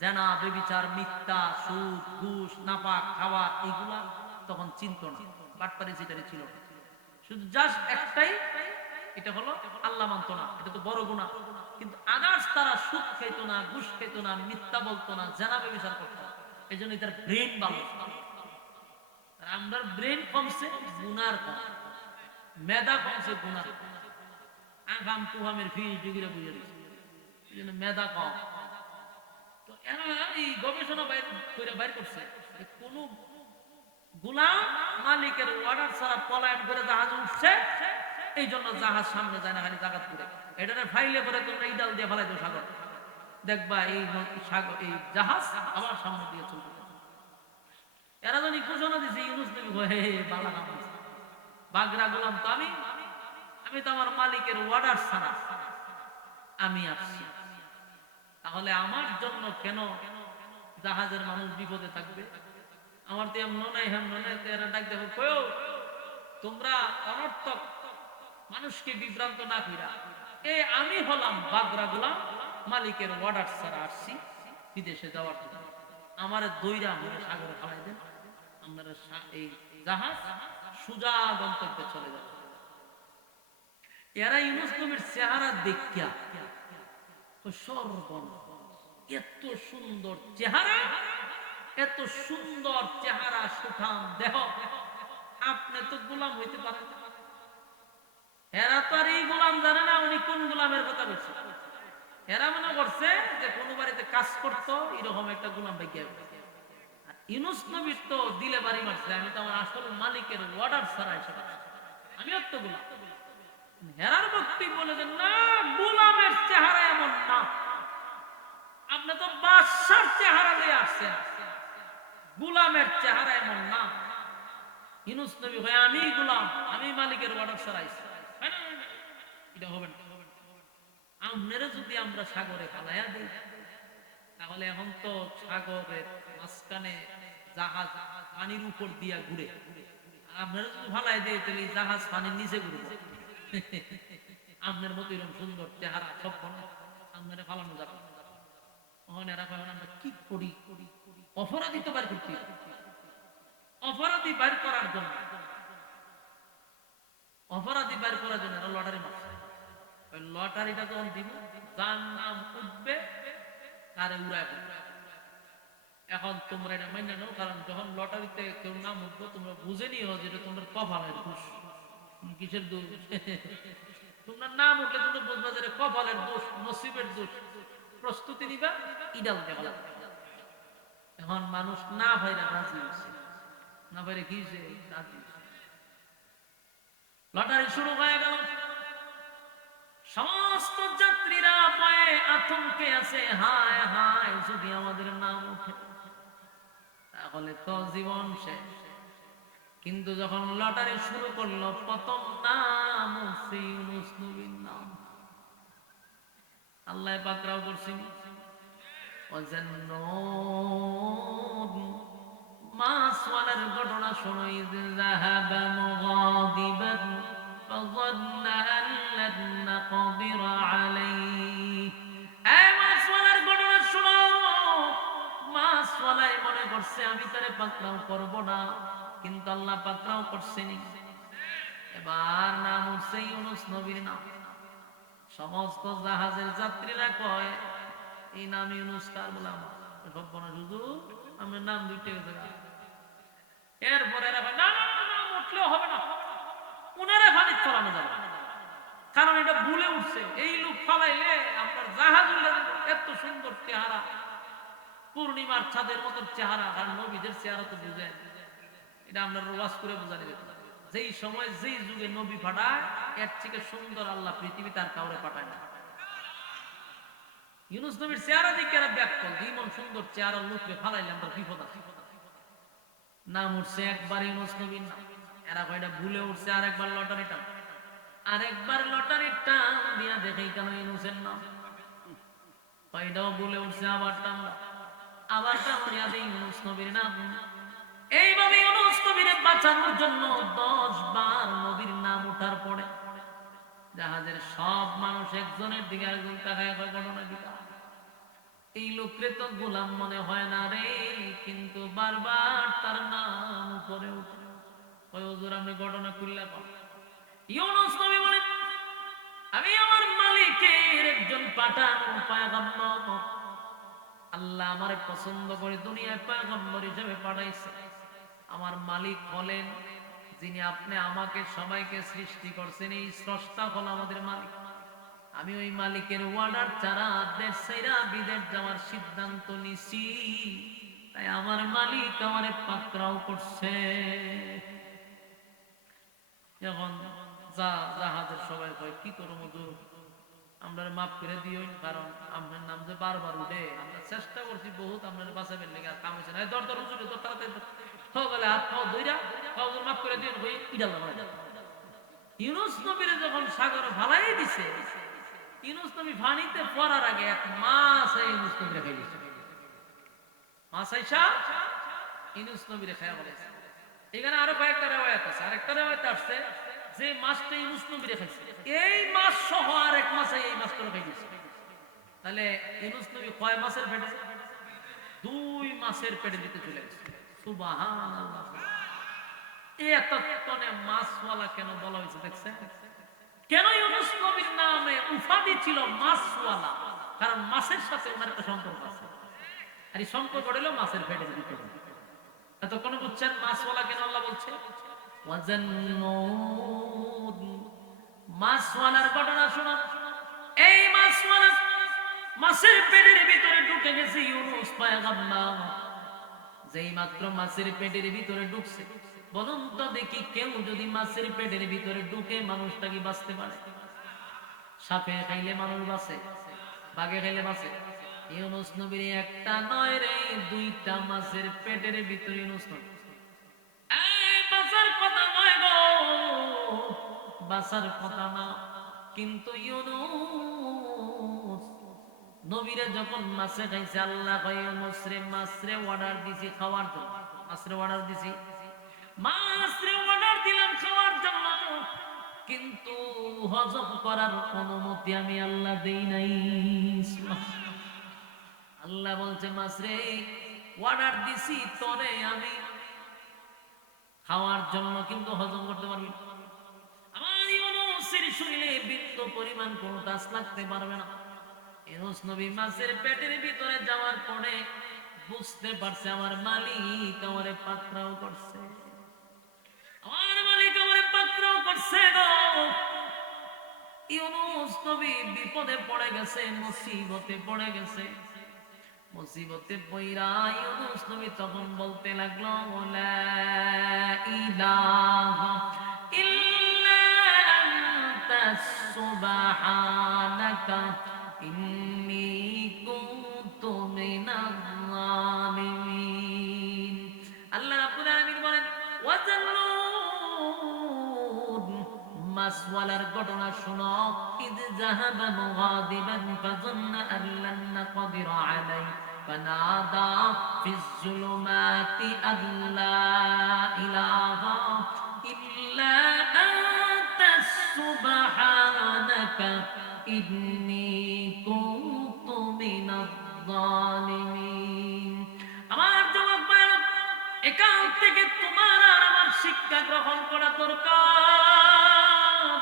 জানা, বেবিচার, মিথ্যা, সুদ, ঘুষ, নাপাক খাওয়া, এইগুলা তখন চিন্ত না, বাটপারি চিটারি ছিল। শুধু জাস্ট একটাই, এটা হলো আল্লাহ মানত না, এটা তো বড় গুনাহ। কিন্তু আদার্স তারা সুদ খাইতো না, ঘুষ খাইতো না, মিথ্যা বলতো না, জানা বেবিচার করতো। এই জন্য তার ব্রেন ভালো। আমরা ব্রেন কমছে, গুনার কম, মেধা কমছে, গুনার আগাম তুহামের ফিস ডিগ্রি বুঝে দিচ্ছে, এই জন্য মেধা কম। তো এরা এই গবেষণা বাইর করছে, কোন গোলাম মালিকের অর্ডার ছাড়া পলায়ন করে জাহাজ উঠছে, এই জন্য জাহাজ সামনে যায় না, খালি জাগাত করে। এটা ফাইলে করে তোমরা ইডাল দিয়ে ফেলাই দাও সাগর, দেখবা এই সাগর, এই জাহাজ আবার সামনে দিয়ে চলবে। এরা যখন ঘোষণা দিছে ইউনূস নবী হে বালা নাম বাগরা গোলাম তো আমি তো আমার মালিকের অর্ডার ছাড়া আমি আসছি, তাহলে আমার জন্য কেন জাহাজের মানুষ বিপদে থাকবে? আমার তো এমন নাই হেমন নাই। এরা ডাক দেখো, কয়ো তোমরা অনর্থক মানুষকে বিভ্রান্ত না কইরা, আমি হলাম বাগরা গোলাম, মালিকের অর্ডার ছাড়া আসছি বিদেশে যাওয়ার জন্য। আমার দইরা আমাদের সাগরে ফেলাই দেন, আমরা এই জাহাজ সুজা গন্তব্যে চলে যাবে। এরা ইউনূস নবীর চেহারা দেখিয়া সর্বনাশ, এত সুন্দর চেহারা, এত সুন্দর চেহারা, সুঠাম দেহ, আপনি তো গোলাম হইতে পারেন। এরা তো আর এই গোলাম জানে না উনি কোন গোলামের কথা বলছে। এরা মনে করছে যে কোন বাড়িতে কাজ করতো এরকম একটা গোলাম ভাগ্য। ইউনূস নবীর তো দিলে বাড়ি মারছে, আমি তো আমার আসল মালিকের অর্ডার ছাড়া এসে আমিও তো গোলাম। হেরার বক্তব্য বলে যে না, গোলামের চেহারা এমন না, আপনি তো বাদশার চেহারা নিয়ে আসছেন, গোলামের চেহারা এমন না। ইউনূস নবী হয় আমি গোলাম, আমি মালিকের অর্ডার ছাড়া আইছি, এটা হবে না। আপনারা যদি আমরা সাগরে ফালাইয়া দিই, তাহলে এখন তো সাগরের মাঝখানে জাহাজ পানির উপর দিয়া ঘুরে, আপনারা যদি ফালাই দেয় তাহলে জাহাজ পানির নিচে ঘুরবে। আপনার মতো এরকম সুন্দর চেহারা সব আপনারা ফালানো যাবে। আমরা কি করি? অপরাধী তো বাইর করতে, অপরাধী বাইর করার জন্য, অপরাধী বাইর করার জন্য এরা লটারি মারছে। ওই লটারিটা যখন দিব, যার নাম উঠবে তারে উড়ায় ফেলবে। এখন তোমরা এটা মাইনা নাও, কারণ যখন লটারিতে কেউ নাম উঠবো তোমরা বুঝে নিও যে এটা তোমার কপালের দোষ। কিসের দোষ? তোমরা নাম উঠলে তোমরা বুঝবা যে কপালের দোষ, নসিবের দোষ। প্রস্তুতি নিবা, ইডাল দেওয়া। এখন মানুষ না ভাইরা রাজি হয়েছে, না পারে কি যে লটারি শুরু হয়ে গেল। সমস্ত যাত্রীরা ভয়ে আতঙ্কে আছে, হায় হায় যদি আমাদের নাম ওঠে তাহলে তো জীবন শেষ। কিন্তু যখন লটারি শুরু করলো, প্রথম নাম হচ্ছে ইউনূস নবীর নাম। আল্লাহ পাকরাও করছেন মাছওয়ালার ঘটনা শোনো। ইয যাহাবা মুগাদিবান ফাযান্না আন লান নাকদির আলাইহি। এই মাছওয়ালার ঘটনা শোনো। মাছওয়ালাই মনে করছে আমি তারে পাকড়াও করব না, কিন্তু আল্লাহ পাকড়াও করছেন। এবার নাম হচ্ছে ইউনূস নবীর নাম। সমস্ত জাহাজের যাত্রীরা কয় এই নাম ইউনূস কার বললাম সব বনা শুধু আমার নাম দুইটা গেছে। এরপরে এরা কয় না না না, নাম উঠলেও হবে না, উনারে পানি ফলানো যাবে না, কারণ এটা ভুলে উঠছে। এই লোক ফলাইলে আপনার জাহাজ উল্লে যাবে। এত সুন্দর চেহারা, পূর্ণিমার চাঁদের মতো চেহারা, আর নবীদের চেহারা তো বুঝেন, এটা আমরা ওয়াজ করে বোঝানো যেত। যেই সময় যেই যুগে নবী পাঠায়, এর থেকে সুন্দর আল্লাহ পৃথিবী তার কাউরে পাঠায় না। ইউনূস নবীর চেহারা দিকে এরা ব্যক্ত, যেমন সুন্দর চেহারা লোকরে ফালাইলে আমরা বিপদ আছে। নাম উঠছে একবার ইউনূস নবীর নাম। এরা কয়টা ভুলে উঠছে আরেকবার লটারি টান, আরেকবার লটারি টান দিয়া দেখে কেন ইউনূসের নাম। কয়টাও ভুলে উঠছে, আবার টান, আবার টান দিয়া দেয় ইউনূস নবীর নাম। এইভাবে ইউনূস নবীরে বাঁচানোর জন্য 10 বার নবীর নাম ওঠার পরে জাহাজের সব মানুষ একজনের দিকে আরেকজন তাকায় কয় ঘটনা দিকা এই লোকরে তো গোলাম মনে হয় না রে, কিন্তু বারবার তার নাম উপরে উঠে। ওই হুজুর আপনি ঘটনা খুললা কম। ইউনূস নবী বলেন আমি আমার মালিকের একজন পাঠানো পয়গম্বর, আল্লাহ আমারে পছন্দ করে দুনিয়ায় পয়গম্বর হিসেবে পাঠাইছে। আমার মালিক হলেন যিনি আপনি আমাকে সবাইকে সৃষ্টি করছেন, এই স্রষ্টা হল আমাদের মালিক। আমি ওই মালিকের ওয়ার্ডার ছাড়া দেশ ছাইরা বিদেশ যাওয়ার সিদ্ধান্ত নিছি, তাই আমার মালিক আমারে পাকড়াও করছে। এখন জাহাজের সবাই কয় কি করো হুজুর, আমরা মাফ করে দিও, কারণ আপনার নাম যে বারবার উঠে, আমরা চেষ্টা করছি বহুত আপনার বাঁচাবেন লেগে, আর কাম হয়েছে না। দর দর হুজুর তো তাড়াতাড়ি হয়ে গেলে হাত পাও ধইরা হুজুর মাফ করে দিও, হই ইডাল মারা যায়। ইউনূস নবীরে যখন সাগরে ফালাই দিছে, ইউনূস নবী পানিতে পড়ার আগে এক মাছ ইউনূস নবীরে খাই দিছে। মাছ আইসা ইউনূস নবীরে খায়া বলেছে। এখানে আরো কয়েকটা রিওয়ায়াত আছে। আরেকটা রিওয়ায়াত আসছে যে মাছটা ইউনূস নবীরে খাইছে, এই মাছ সহ আরেক মাছ এই মাছটা খাই দিছে। তাহলে ইউনূস নবী কয় মাছের পেটে? 2 মাছের পেটে দিতে চলে গেছে। সুবহানাল্লাহ। এত টনে মাছওয়ালা কেন বলা হয়েছে দেখছেন? কেন ইউনূস নবীর নামে উপাধি ছিল মাছওয়ালা? কারণ মাছের সাথে ওনার একটা সম্পর্ক আছে, আর এই সম্পর্ক হলো মাছের পেটের ভিতরে। এতক্ষণ বুঝছেন মাছওয়ালা কেন আল্লাহ বলছে? ওয়াজান্নুন, মাছওয়ালার ঘটনা শোনা। এই মাছওয়ালা মাছের পেটের ভিতরে ঢুকে গেছে ইউনূস পয়গম্বর। যেই মাত্র মাছের পেটের ভিতরে ঢুকছে, বলুন তো দেখি কেউ যদি মাছের পেটের ভিতরে ঢুকে মানুষটা কি বাঁচতে পারে? সাপে খাইলে মানুষ বাঁচে, বাঘে খাইলে বাঁচে। ইউনূস নবীর একটা নয় রে, 2টা মাছের পেটের ভিতরে ইউনূস নবী। এই বাঁচার কথা নয় গো, বাঁচার কথা না, কিন্তু ইউনূস নবীরে যখন মাছে খাইছে, আল্লাহ কয় ইউনূস রে মাছরে অর্ডার দিছি খাওয়ার জন্য, মাছরে অর্ডার দিছি, মাছরে অর্ডার দিলাম খাওয়ার জন্য, কিন্তু হজম করার অনুমতি আমি আল্লাহ দেই নাই। আল্লাহ বলছে মাছরে অর্ডার দিছি তোরে আমি খাওয়ার জন্য, কিন্তু হজম করতে পারবি না। আমার ইউনূসের শরীরে বিন্দু পরিমাণ কোনো টাচ লাগতে পারবে না। ইউনূস নবী মাছের পেটের ভিতরে যাওয়ার পরে বুঝতে পারছে আমার মালিক আমারে পাকড়াও করছে, আমার মালিক আমারে পাকড়াও করছে গো। ইউনূস নবী বিপদে পড়ে গেছে, মুসিবতে পড়ে গেছে। মুসিবতে পইরা ইউনূস নবী তখন বলতে লাগলো লা ইলাহা ইল্লা আনতা সুবহানাকা ইন্নী কুনতু মিনাজ জালিমিন। আল্লাহ রাব্বুল আলামিন বলেন ওয়াজাল্লুন, মাসওয়ালার ঘটনা শুনো। ইদ যাহাবা মুগাদিবান ফাযান্না আন লান নাকদির আলাইহি ফানাদা ফিজ যুলুমাতি আল্লা ইলাহা ইল্লা আনতা সুবহানাকা ইন্নী কুনতু মিনাজ জালিমিন। আমার যুবক ভাইরা, এখান থেকে তোমার আর আমার শিক্ষা গ্রহণ করা দরকার।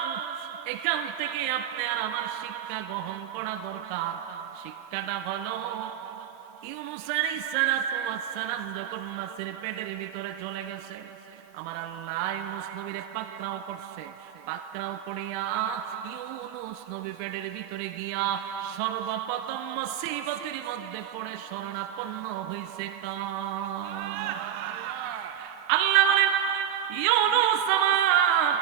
এখান থেকে আপনি আর আমার শিক্ষা গ্রহণ করা দরকার। শিক্ষাটা হলো ইউনূস আলাইহিস সালাতু ওয়াস সালাম যখন মাছের পেটের ভিতরে চলে গেছে, আমার আল্লাহ ইউনূস নবীরে পাকড়াও করছে। পাকড়াও করিয়া ইউনূস নবী পেটের ভিতরে গিয়া সর্বপ্রথম মুসিবতের মধ্যে পড়ে শরণাপন্ন হইছে কার? আল্লাহ বলেন ইউনূস আমার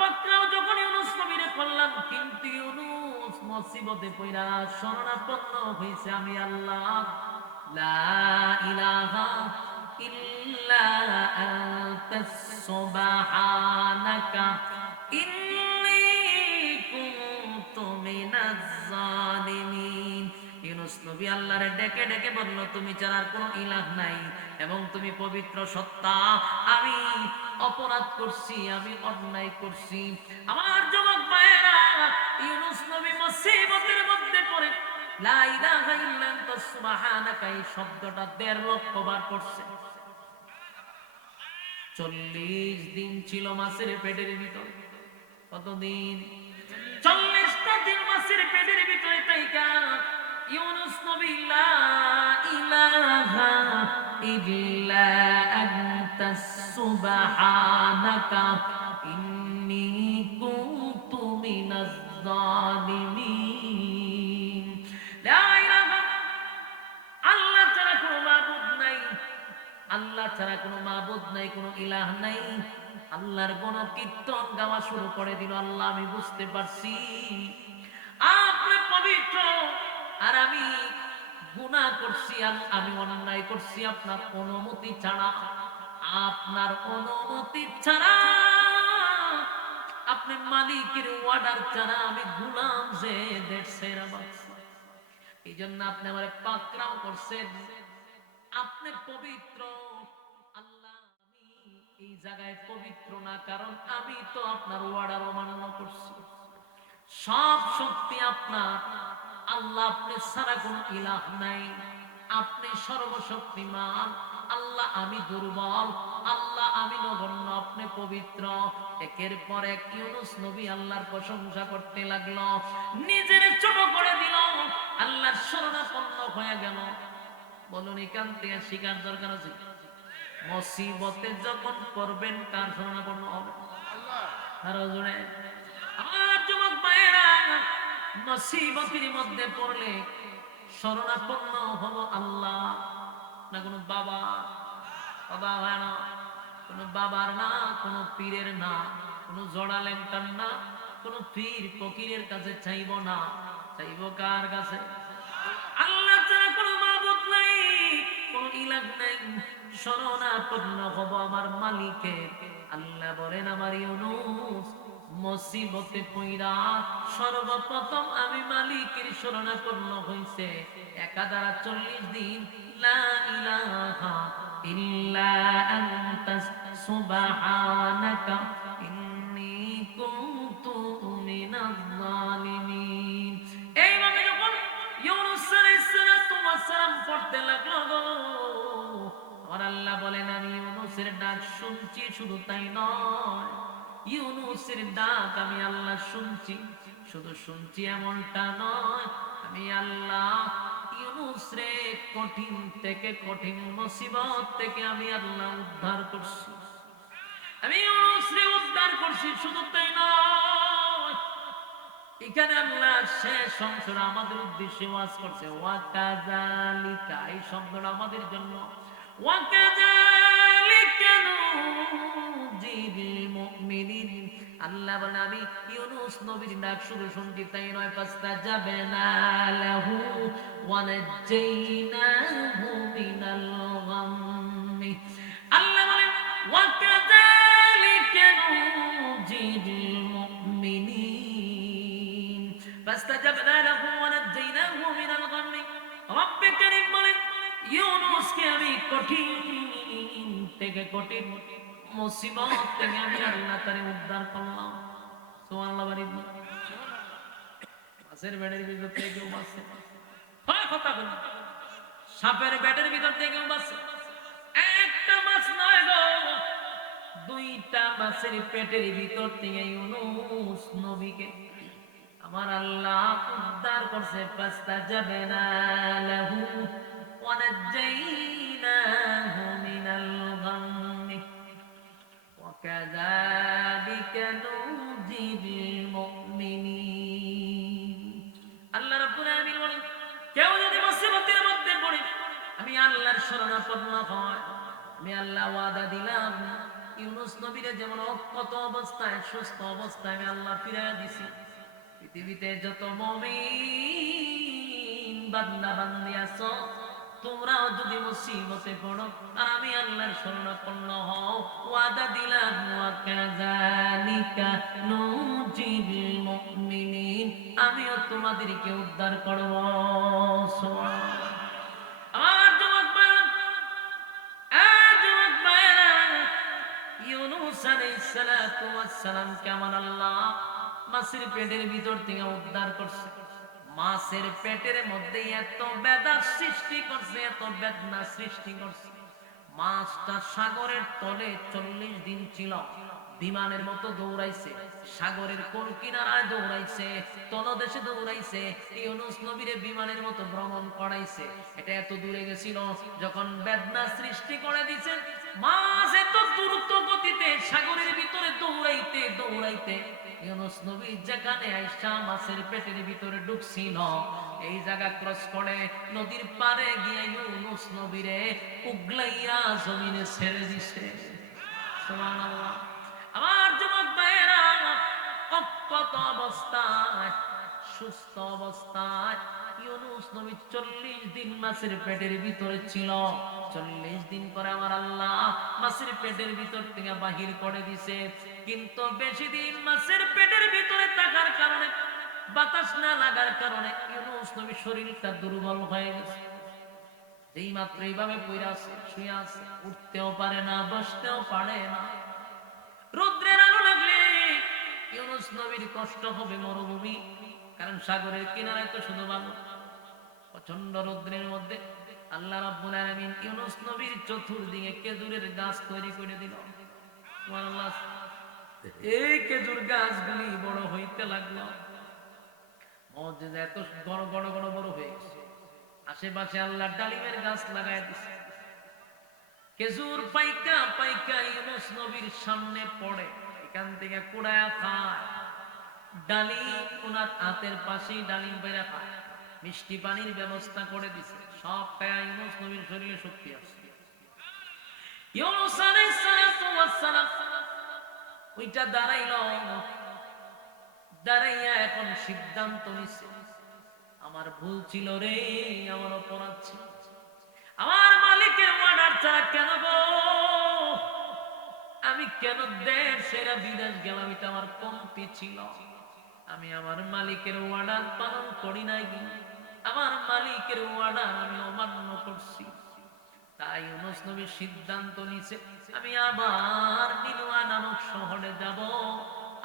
পাকড়াও যখন ইউনূস নবীরে করলাম, কিন্তু ইউনূস মুসিবতে পড়া শরণাপন্ন হইছে আমি আল্লাহ। লা ইলাহা ইল্লা আনতা সুবহানাকা ইন্নী কুনতু মিনাজ জালিমিন। ইউনূস নবী আল্লাহরে ডেকে ডেকে বলল, তুমি ছাড়া আর কোনো ইলাহ নাই এবং তুমি পবিত্র সত্তা। আমি অপরাধ করছি, আমি অন্যায় করছি। আমার যুবক ভাইয়েরা, ইউনূস নবী মুসিবতের মধ্যে পড়ে লা ইলাহা ইল্লা আনতা সুবহানাকা এই শব্দটা ১.৫ লক্ষ বার পড়ছে। ৪০ দিন ছিল মাছের পেটের ভিতরে। কতদিন? ৪০টা দিন মাছের পেটের ভিতরে থাইকা ইউনূস নবী লা ইলাহা ইল্লা আনতা সুবহানাকা ইন্নী কুনতু মিনাজ জালিমিন। লা ইলাহা, আল্লাহ ছাড়া কোনো মাবুদ নাই, আল্লাহ ছাড়া কোনো মাবুদ নাই, কোনো ইলাহ নাই। আল্লাহর কোন কীর্তন গাওয়া শুরু করে দিল। আল্লাহ, আমি বুঝতে পারছি আপনি পবিত্র আর আমি গুনাহ করছি, আমি অন্যায় করছি আপনার অনুমতি ছাড়া। আপনার অনুমতি ছাড়া, আপনি মালিকের অর্ডার ছাড়া আমি গোলাম যে দেশের বাদশা। এই জন্য আপনি আমার পাকড়াও করছেন। আপনি পবিত্র আল্লাহ, আমি এই জায়গায় পবিত্র না, কারণ আমি তো আপনার অর্ডার অমান্য করছি। সব শক্তি আপনার আল্লাহ, আপনি ছাড়া কোনো ইলাহ নাই। আপনি সর্বশক্তিমান আল্লাহ, আমি দুর্বল আল্লাহ, আমি নগণ্য, আপনি পবিত্র। একের পর এক ইউনূস নবী আল্লাহর প্রশংসা করতে লাগলো, নিজের ছোট করে দিল, আল্লাহর শরণাপন্ন হয়ে গেল। বলুন, এখান থেকে শিকার দরকার আছে। মুসিবতে যখন পড়বেন কার শরণাপন্ন হবে? আরো জোরে। আমার যুবক ভাইয়েরা, মুসিবতের মধ্যে পড়লে শরণাপন্ন হলো আল্লাহ, না কোনো বাবা। বাবা হয় না, কোনো বাবার না, কোনো পীরের না, কোনো জোড়া ল্যাংটার না, কোনো পীর ফকিরের কাছে চাইব না। চাইব কার কাছে? আল্লাহ ছাড়া কোনো মাবুদ নাই, কোনো ইলাহ নাই। শরণাপন্ন হব আমার মালিকের। আল্লাহ বলেন, আমার ইউনূস মুসিবতে পইরা সর্বপ্রথম আমি মালিকের শরণাপন্ন হইছে। একাধারা ৪০ দিন লা ইলাহা ইল্লা আনতা সুবহানাকা ইন্নী কুনতু মিনাজ জালিমিন। এইভাবে যখন ইউনূস আলাইহিস সালাম পড়তে লাগলো, আর আল্লাহ বলেন, আমি ইউনূসের ডাক শুনছি। শুধু তাই নয়, ইউনূসের ডাক আমি আল্লাহ শুনছি। শুধু শুনছি এমনটা নয়, আমি আল্লাহ ইউনূস রে কঠিন থেকে কঠিন মুসিবত থেকে আমি আল্লাহ উদ্ধার করছি। আমি ইউনূস রে উদ্ধার করছি। শুধু তাই নয়, এখানে আল্লাহ শেষ সংসার আমাদের উদ্দেশ্যে ওয়াজ করছে, ওয়াকাযালিকা, এই শব্দটা আমাদের জন্য। ওয়াকাযালিকা নুজিল মুমিনিন, আল্লাহ বলে আমি ইউনূস নবীর ডাক শুধু শুনছি তাই নয়, ফাস্তাজাবনা লাহু ওয়া নাজ্জাইনাহু মিনাল গাম্মি। আল্লাহ বলে ওয়াকাযালিকা নুজিল মুমিনিন ফাস্তাজাবনা লাহু ওয়া নাজ্জাইনাহু মিনাল গাম্মি। রব্বে কারীম বলেন ইউনূসকে আমি কঠিন থেকে কঠিন মুসিবত থেকে আমি আল্লাহ তারে উদ্ধার করলাম। সুবহানাল্লাহ। বাড়ি মাছের বেড়ের ভিতর থেকেও বাঁচে, হয় কথা বলি, সাপের বেড়ের ভিতর থেকেও বাঁচে। একটা মাছ নয় গো, দুইটা মাছের পেটের ভিতর থেকে ইউনূস নবীকে আমার আল্লাহ উদ্ধার করছে। ফাস্তাজাবনা লাহু ওয়া নাজ্জাইনাহু মিনাল গাম্মি ওয়াকাযালিকা নুজিল মুমিনিন। আল্লাহ রাব্বুল আলামিন বলেন কেউ যদি মুসিবতের মধ্যে পড়ে আমি আল্লাহর শরণাপন্ন হয়, আমি আল্লাহ ওয়াদা দিলাম ইউনূস নবীরে যেমন অক্ষত অবস্থায় সুস্থ অবস্থায় আমি আল্লাহ ফিরাইয়া দিছি। পৃথিবীতে যত মুমিন বান্দা বান্দি আছো, তোমরাও যদি মুসিবতে পড়ো আর আমি আল্লাহর শরণাপন্ন হও, ওয়াদা দিলাম ওয়াকাযালিকা নুজিল মুমিনিন, আমিও তোমাদেরকে উদ্ধার করব। সুবহানাল্লাহ। আমার যুবক ভাইরা, ইউনূস আলাইহিস সালাতু ওয়াস সালাম কেমন আল্লাহ মাছের পেটের ভিতর থেকে উদ্ধার করছে। মাছের পেটের মধ্যে এত বেদনা সৃষ্টি করছে, এত বেদনা সৃষ্টি করছে। মাছটা সাগরের তলে 40 দিন ছিল, বিমানের মতো দৌড়াইছে, সাগরের কোন কিনারায় দৌড়াইছে, তলদেশে দৌড়াইছে, ইউনূস নবীরে বিমানের মতো ভ্রমণ করাইছে। এটা এত দূরে গেছিল, যখন বেদনা সৃষ্টি করে দিয়েছে, মাছ এত দ্রুত গতিতে সাগরের ভিতরে দৌড়াইতে দৌড়াইতে ইউনূস নবী যেখানে আইসা মাছের পেটের ভিতরে ঢুকছিল, এই জায়গা ক্রস করে নদীর পারে গিয়ে ইউনূস নবীরে উগলাইয়া জমিনে ছেড়ে দিছে। সুবহানাল্লাহ। আমার যুবক ভাইয়েরা, অক্ষত অবস্থায় সুস্থ অবস্থায় ইউনূস নবী 40 দিন মাছের পেটের ভিতরে ছিল। 40 দিন পরে আমার আল্লাহ মাছের পেটের ভিতর থেকে বাহির করে দিছে। কিন্তু বেশি দিন মাছের পেটের ভিতরে থাকার কারণে, বাতাস না লাগার কারণে ইউনূস নবীর শরীরটা দুর্বল হয়ে গেছে। যেই মাত্র এইভাবে পড়ে আছে, শুয়ে আছে, উঠতেও পারে না, বসতেও পারে না। রৌদ্রের আলো লাগলে ইউনূস নবীর কষ্ট হবে মরুভূমি, কারণ সাগরের কিনারায় তো শুধু বালু। প্রচন্ড রৌদ্রের মধ্যে আল্লাহ রাব্বুল আলামিন ইউনূস নবীর চতুর্দিকে খেজুরের গাছ তৈরি করে দিল। সুবহানাল্লাহ। এই খেজুর গাছগুলি বড় হইতে লাগলো, মুজিজা এত বড় বড় বড় বড় হয়ে গেছে। আশেপাশে আল্লাহ ডালিমের গাছ লাগাই দিছে। খেজুর পাইকা পাইকা ইউনূস নবীর সামনে পড়ে, এখান থেকে কুড়ায়া খায়। ডালিম ওনার হাতের পাশেই ডালিম পেড়া খায়। মিষ্টি পানির ব্যবস্থা করে দিছে, সব খায়া ইউনূস নবীর শরীরে শক্তি আছে। ইউনূস আলাইহিস সালাতু ওয়াস সালাম ওইটা দাঁড়াইল, দাঁড়াইয়া এখন সিদ্ধান্ত নিছে, আমার ভুল ছিল রে, আমার অপরাধ ছিল, আমার মালিকের অর্ডার ছাড়া কেন গো আমি কেন দেশ সেরা বিদেশ গেলাম, এটা আমার কমতি ছিল। আমি আমার মালিকের অর্ডার পালন করি নাই, আমার মালিকের অর্ডার আমি অমান্য করছি। তাই ইউনূস নবী সিদ্ধান্ত নিছে, আমি আবার নিনুয়া নামক শহরে যাব,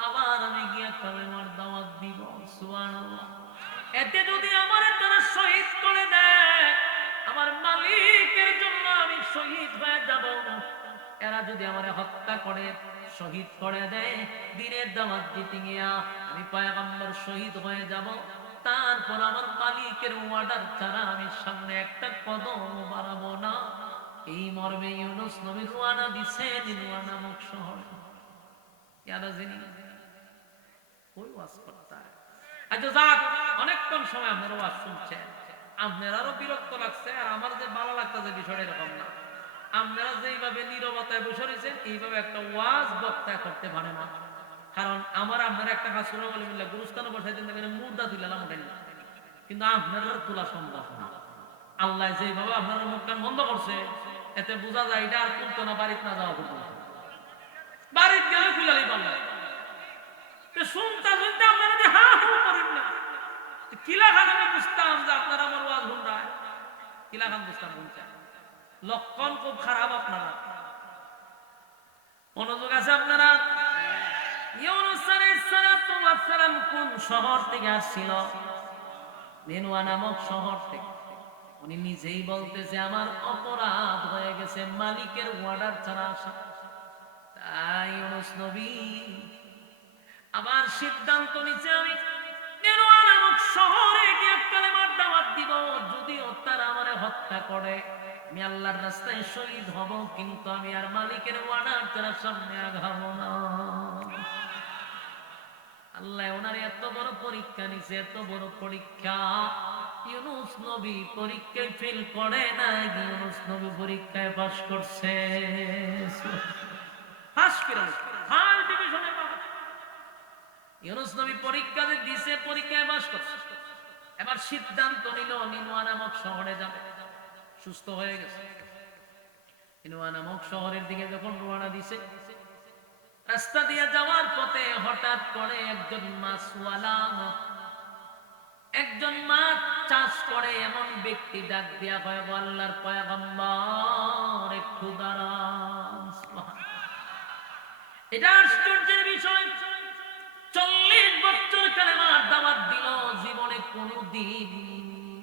আবার আমি গিয়ে কালেমার দাওয়াত দিব। সুবহানাল্লাহ। এতে যদি আমার তারা শহীদ করে দেয়, আমার মালিকের জন্য আমি শহীদ হয়ে যাব। এরা যদি আমার হত্যা করে শহীদ করে দেয়, দিনের দাওয়াত দিতে গিয়া আমি পয়গম্বর শহীদ হয়ে যাব, তারপর আমার মালিকের অর্ডার ছাড়া আমি সামনে একটা কদম বাড়াবো না। এই মর্মে ইউনূস নবী রওনা দিছে নিনুয়া নামক শহরে। ইয়ারা জানি কই ওয়াজ করতা আচ্ছা যাক, অনেকক্ষণ সময় আপনারা ওয়াজ শুনছেন, আপনারারও বিরক্ত লাগছে, আর আমার যে ভালো লাগতেছে বিষয়টা এরকম না। আপনারা যেইভাবে নীরবতায় বসে রয়েছেন, এইভাবে একটা ওয়াজ বক্তা করতে পারে না। কারণ আপনারা একটা কাজ শুরু বলে মিললে গুরুস্থানে বসাই দিন, দেখবেন মুর্দা তুলালাম ওঠেন না, কিন্তু আপনারা তোলা সম্ভব না। আল্লাহ যেভাবে আপনার মুখ কান বন্ধ করছে, এতে বোঝা যায় এটা আর তুলতো না, বাড়িতে না যাওয়া পর্যন্ত। বাড়িতে গেলে খুলালি পারল শুনতে শুনতে আপনারা যে হা হু করেন না, কিলা খান আমি বুঝতাম যে আপনারা আমার ওয়াজ শুনরায়, কিলা খান বুঝতাম শুনছেন। লক্ষণ খুব খারাপ আপনারা, মনোযোগ আছে আপনারা। ইউনূস আলাইহিস সালাতু ওয়াস সালাম কোন শহর থেকে আসছিল? নিনওয়া নামক শহর থেকে। উনি নিজেই বলতেছে আমার অপরাধ হয়ে গেছে, মালিকের অর্ডার ছাড়া আসা। তাই ইউনূস নবী আবার সিদ্ধান্ত নিচ্ছে আমি নিনওয়া নামক শহরে গিয়ে কালেমার দাওয়াত দিব। যদিও তারা আমারে হত্যা করে, আমি আল্লাহর রাস্তায় শহীদ হব, কিন্তু আমি আর মালিকের অর্ডার ছাড়া সামনে আগাবো না। আল্লাহ ওনার এত বড় পরীক্ষা নিছে, এত বড় পরীক্ষা। ইউনূস নবী পরীক্ষায় ফেল করে না, ইউনূস নবী পরীক্ষায় পাস করছে। ফার্স্ট ডিভিশনে ইউনূস নবী পরীক্ষা দিয়েছে, পরীক্ষায় পাস করছে। এবার সিদ্ধান্ত নিল নিনওয়া নামক শহরে যাবে। সুস্থ হয়ে গেছে, নিনওয়া নামক শহরের দিকে যখন রওনা দিছে, রাস্তা দিয়ে যাওয়ার পথে হঠাৎ করে একজন মাছওয়ালা, একজন মাছ চাষ করে এমন ব্যক্তি ডাক দিয়া কয়, আল্লাহর পয়গম্বর একটু দাঁড়ান। এটা আশ্চর্যের বিষয়, 40 বছর কালেমার দাওয়াত দিল, জীবনে কোনদিন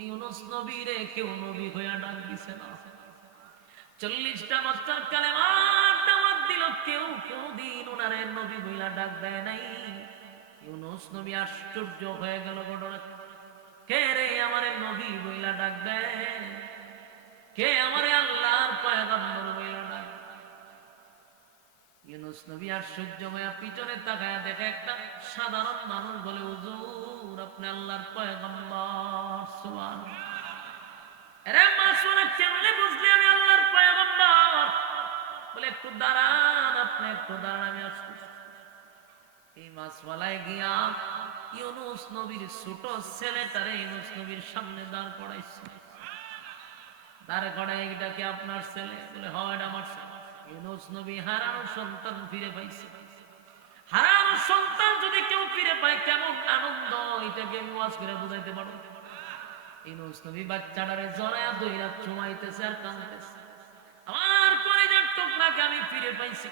ইউনূস নবীরে কেউ নবী হইয়া ডাক দিছে না। 40টা বছর কালেমার দাওয়াত দিল, কেউ কোনদিন ওনারে নবী বইলা ডাক দেয় নাই। ইউনূস নবী আশ্চর্য হয়ে গেল, ঘটনা কে রে আমারে নবী বইলা ডাক দেয়, কে আমারে আল্লাহর পয়গম্বর বইলা ডাক। ইউনূস নবী আশ্চর্য হয়ে পিছনে তাকায় দেখে একটা সাধারণ মানুষ বলে, হুজুর আপনি আল্লাহর পয়গম্বর। সুবহানাল্লাহ। আরে মাসুরা কেমনে বুঝলি আমি আল্লাহর পয়গম্বর? বলে একটু দাঁড়ান, আপনি একটু দাঁড়ান, আমি আসছি। এই মাছওয়ালায় গিয়া ইউনূস নবীর ছোট ছেলেটারে ইউনূস নবীর সামনে দাঁড় করাইছে। দাঁড় করাই, এটা কি আপনার ছেলে? বলে হয়, এটা আমার ছেলে। ইউনূস নবী হারানো সন্তান ফিরে পাইছে। হারানো সন্তান যদি কেউ ফিরে পায় কেমন আনন্দ, এটাকে আমি ওয়াজ করে বুঝাইতে পারবো। ইউনূস নবী বাচ্চাটারে জড়ায়া ধইরা চুমাইতেছে আর কাঁদতেছে, আমার কলিজার টুকরাকে আমি ফিরে পাইছি।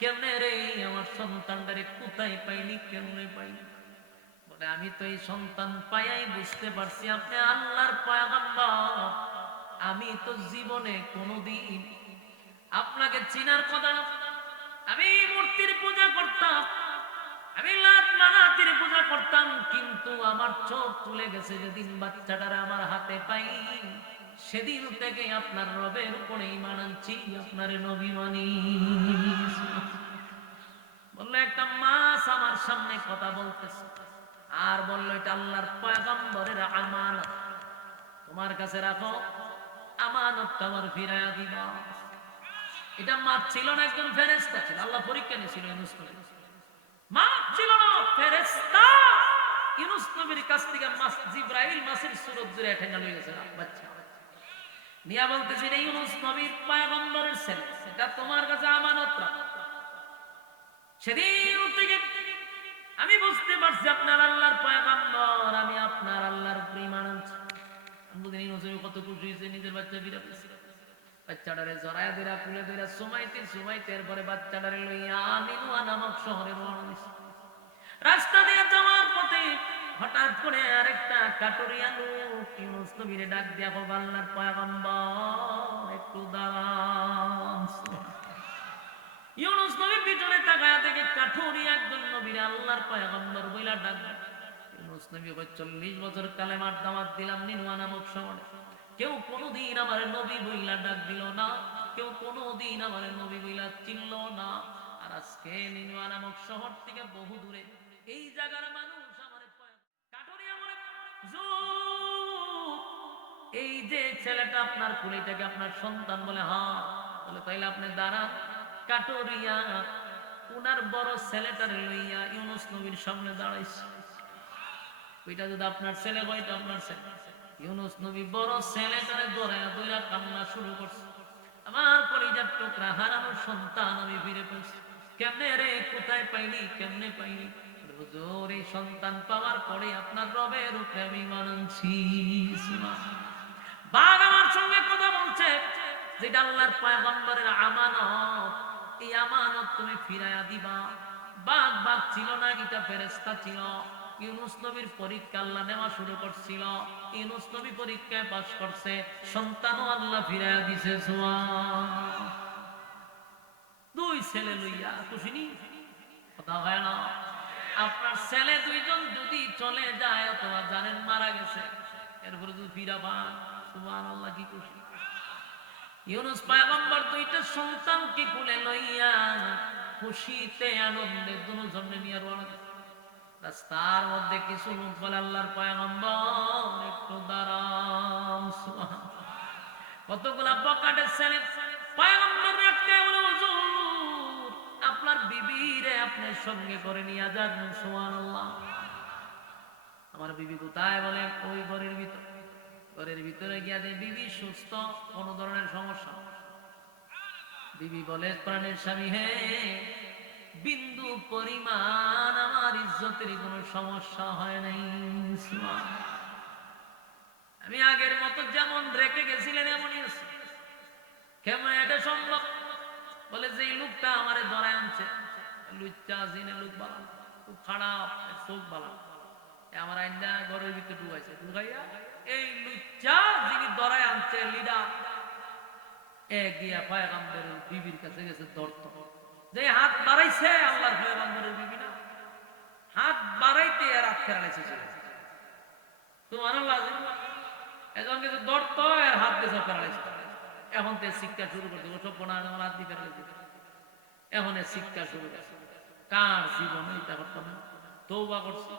কেমনে রে, আমার সন্তানটারে কোথায় পাইনি, কেমনে পাইনি? বলে আমি তো এই সন্তান পাইয়াই বুঝতে পারছি আপনি আল্লাহর পয়গম্বর। আমি তো জীবনে কোনোদিন আপনাকে চিনার কথা না। আমি মূর্তির পূজা করতাম, আমি লাত মানাতির পূজা করতাম, কিন্তু আমার চোখ তুলে গেছে যেদিন বাচ্চাটারা আমার হাতে পাই, সেদিন থেকে আপনার রবের উপরে ঈমান আনছি, আপনার নবী মানি। বললো একটা মাছ আমার সামনে কথা বলতেছে, আর বললো এটা আল্লাহর পয়গম্বরের আমানত, তোমার কাছে রাখো, আমানতটা আমার ফিরাইয়া দিবা। এটা মাছ ছিল না, একজন ফেরেশতা ছিল। আল্লাহ পরীক্ষা নিয়েছিল ইউনূস নবী। মাছ ছিল না, ফেরেশতা। ইউনূস নবীর কাছ থেকে মাছ জিবরাইল মাছের সুরত ধরে ঠেঙ্গা লয়ে গেছে বাচ্চা নিয়া, বলতেছে এটা ইউনূস নবীর পয়গম্বরের ছেলে, এটা তোমার কাছে আমানত রাখো। সেদিন থেকে আমি বুঝতে পারছি আপনার আল্লাহর পয়গম্বর, আমি আপনার আল্লাহর উপরে ঈমান আনছি। বুঝিনি ইউনূস নবী কত খুশি হয়েছে, নিজের বাচ্চা ফিরে পেয়েছে। বাচ্চাটারে জড়ায়া ধরে কুলে ধরে সুমাইতে এরপরে বাচ্চাটারে লইয়া নিনওয়া নামক শহরে রওনা দিছে। রাস্তা দিয়ে যাওয়ার পথে হঠাৎ করে আরেকটা কাটুরিয়া লোক ইউনূস নবীরে ডাক দিয়া বলে, আল্লাহর পয়গম্বর একটু দাঁড়ান। ইউনূস নবী পিছনে তাকায়া দেখে কাঠুরিয়া একজন নবীরে আল্লাহর পয়গম্বর বইলা ডাক দেয়। ইউনূস নবী 40 বছর কালেমার দাওয়াত দিলাম নিনওয়া নামক শহরে, কেউ কোনদিন আমার নবী বইলা ডাক দিল না, কেউ কোনদিন আমার নবী বইলা চিনল না। আর আজকে নিনওয়া নামক শহর থেকে বহু দূরে এই জায়গার মানুষ আমার হুজুর, এই যে ছেলেটা আপনার কুলিটাকে আপনার সন্তান বলে, হ্যাঁ। বলে তাইলে আপনি দাঁড়ান, কাটরিয়া উনার বড় ছেলেটারে লইয়া ইউনুস নবীর সামনে দাঁড়াইছে। ওইটা যদি আপনার ছেলে হয়, এটা আপনার ছেলে। ইউনুস নবী বড় ছেলেটারে দৌড়াইয়া দৌড়া কান্না শুরু করছে, আমার কলিজার টুকরা হারানোর সন্তান আমি ফিরে পেয়েছি। কেমনে রে, কোথায় পাইনি, কেমনে পাইনি? হুজুর, এই সন্তান পাওয়ার পরে আপনার রবের উপরে আমি ঈমান আনছি। বাঘ আমার সঙ্গে কথা বলছে, যেটা আল্লাহর পয়গম্বরের আমানত, এই আমানত তুমি ফিরাইয়া দিবা। বাঘ বাঘ ছিল না, এটা ফেরেশতা ছিল। ইউনুস নবীর পরীক্ষা আল্লাহ নেওয়া শুরু করছিল, ইউনুস নবী পরীক্ষায় পাস করছে, সন্তানও আল্লাহ ফিরাইয়া দিছে। সুবহান। দুই ছেলে লইয়া খুশি নি? কথা হয় না? আপনার ছেলে দুইজন যদি চলে যায় অথবা জানেন মারা গেছে, এরপরে যদি ফিরা পান, সুবহানাল্লাহ, কি খুশি। ইউনুস পয়গম্বর দুইটা সন্তানকে কোলে লইয়া খুশিতে আনন্দে দুজনে নিয়ে রওনা। রাস্তার মধ্যে কিছু লোক বলে, আল্লাহর পয়গম্বর একটু দাঁড়ান। সুবহানাল্লাহ। কতগুলা বকাটে ছেলে পয়গম্বর রাখতে বলে, হুজুর আপনার বিবিরে আপনার সঙ্গে করে নিয়ে যান। সুবহানাল্লাহ। আমার বিবি কোথায়? বলে ওই ঘরের ভিতর। ঘরের ভিতরে গিয়া দেয় বিবি সুস্থ, কোন ধরনের সমস্যা। বিবি বলে, প্রাণের স্বামী, হে, বিন্দু পরিমাণ আমার ইজ্জতের কোন সমস্যা হয় নাই। আমি আগের মতো যেমন রেখে গেছিলেন এমনই আছে। কেমন এটা সম্ভব? বলে যে লোকটা আমারে ধরায় আনছে, লুচ্চা জিনে লোক বালা, খুব খারাপ, চোখ বালা, আমার আইনা ঘরের ভিতরে ঢুকাইছে। ঢুকাইয়া এই লুচ্চা যিনি ধরায় আনছে লিডার, গিয়া পয়গম্বরের বিবির কাছে গেছে ধরত। যে হাত বাড়াইছে আল্লাহর পয়গম্বরের বিবি না, হাত বাড়াইতে আর হাত ফেরাইছে। সুবহানাল্লাহ। এখন কিছু ধরত আর হাত দিয়ে ফেরাইছে। এখন তো শিক্ষা শুরু করতে সব বোনা আমার হাত দিয়ে ফেরাইছে। এখন শিক্ষা শুরু করছে। কার জীবনে এটা করতাম না, তওবা করছি,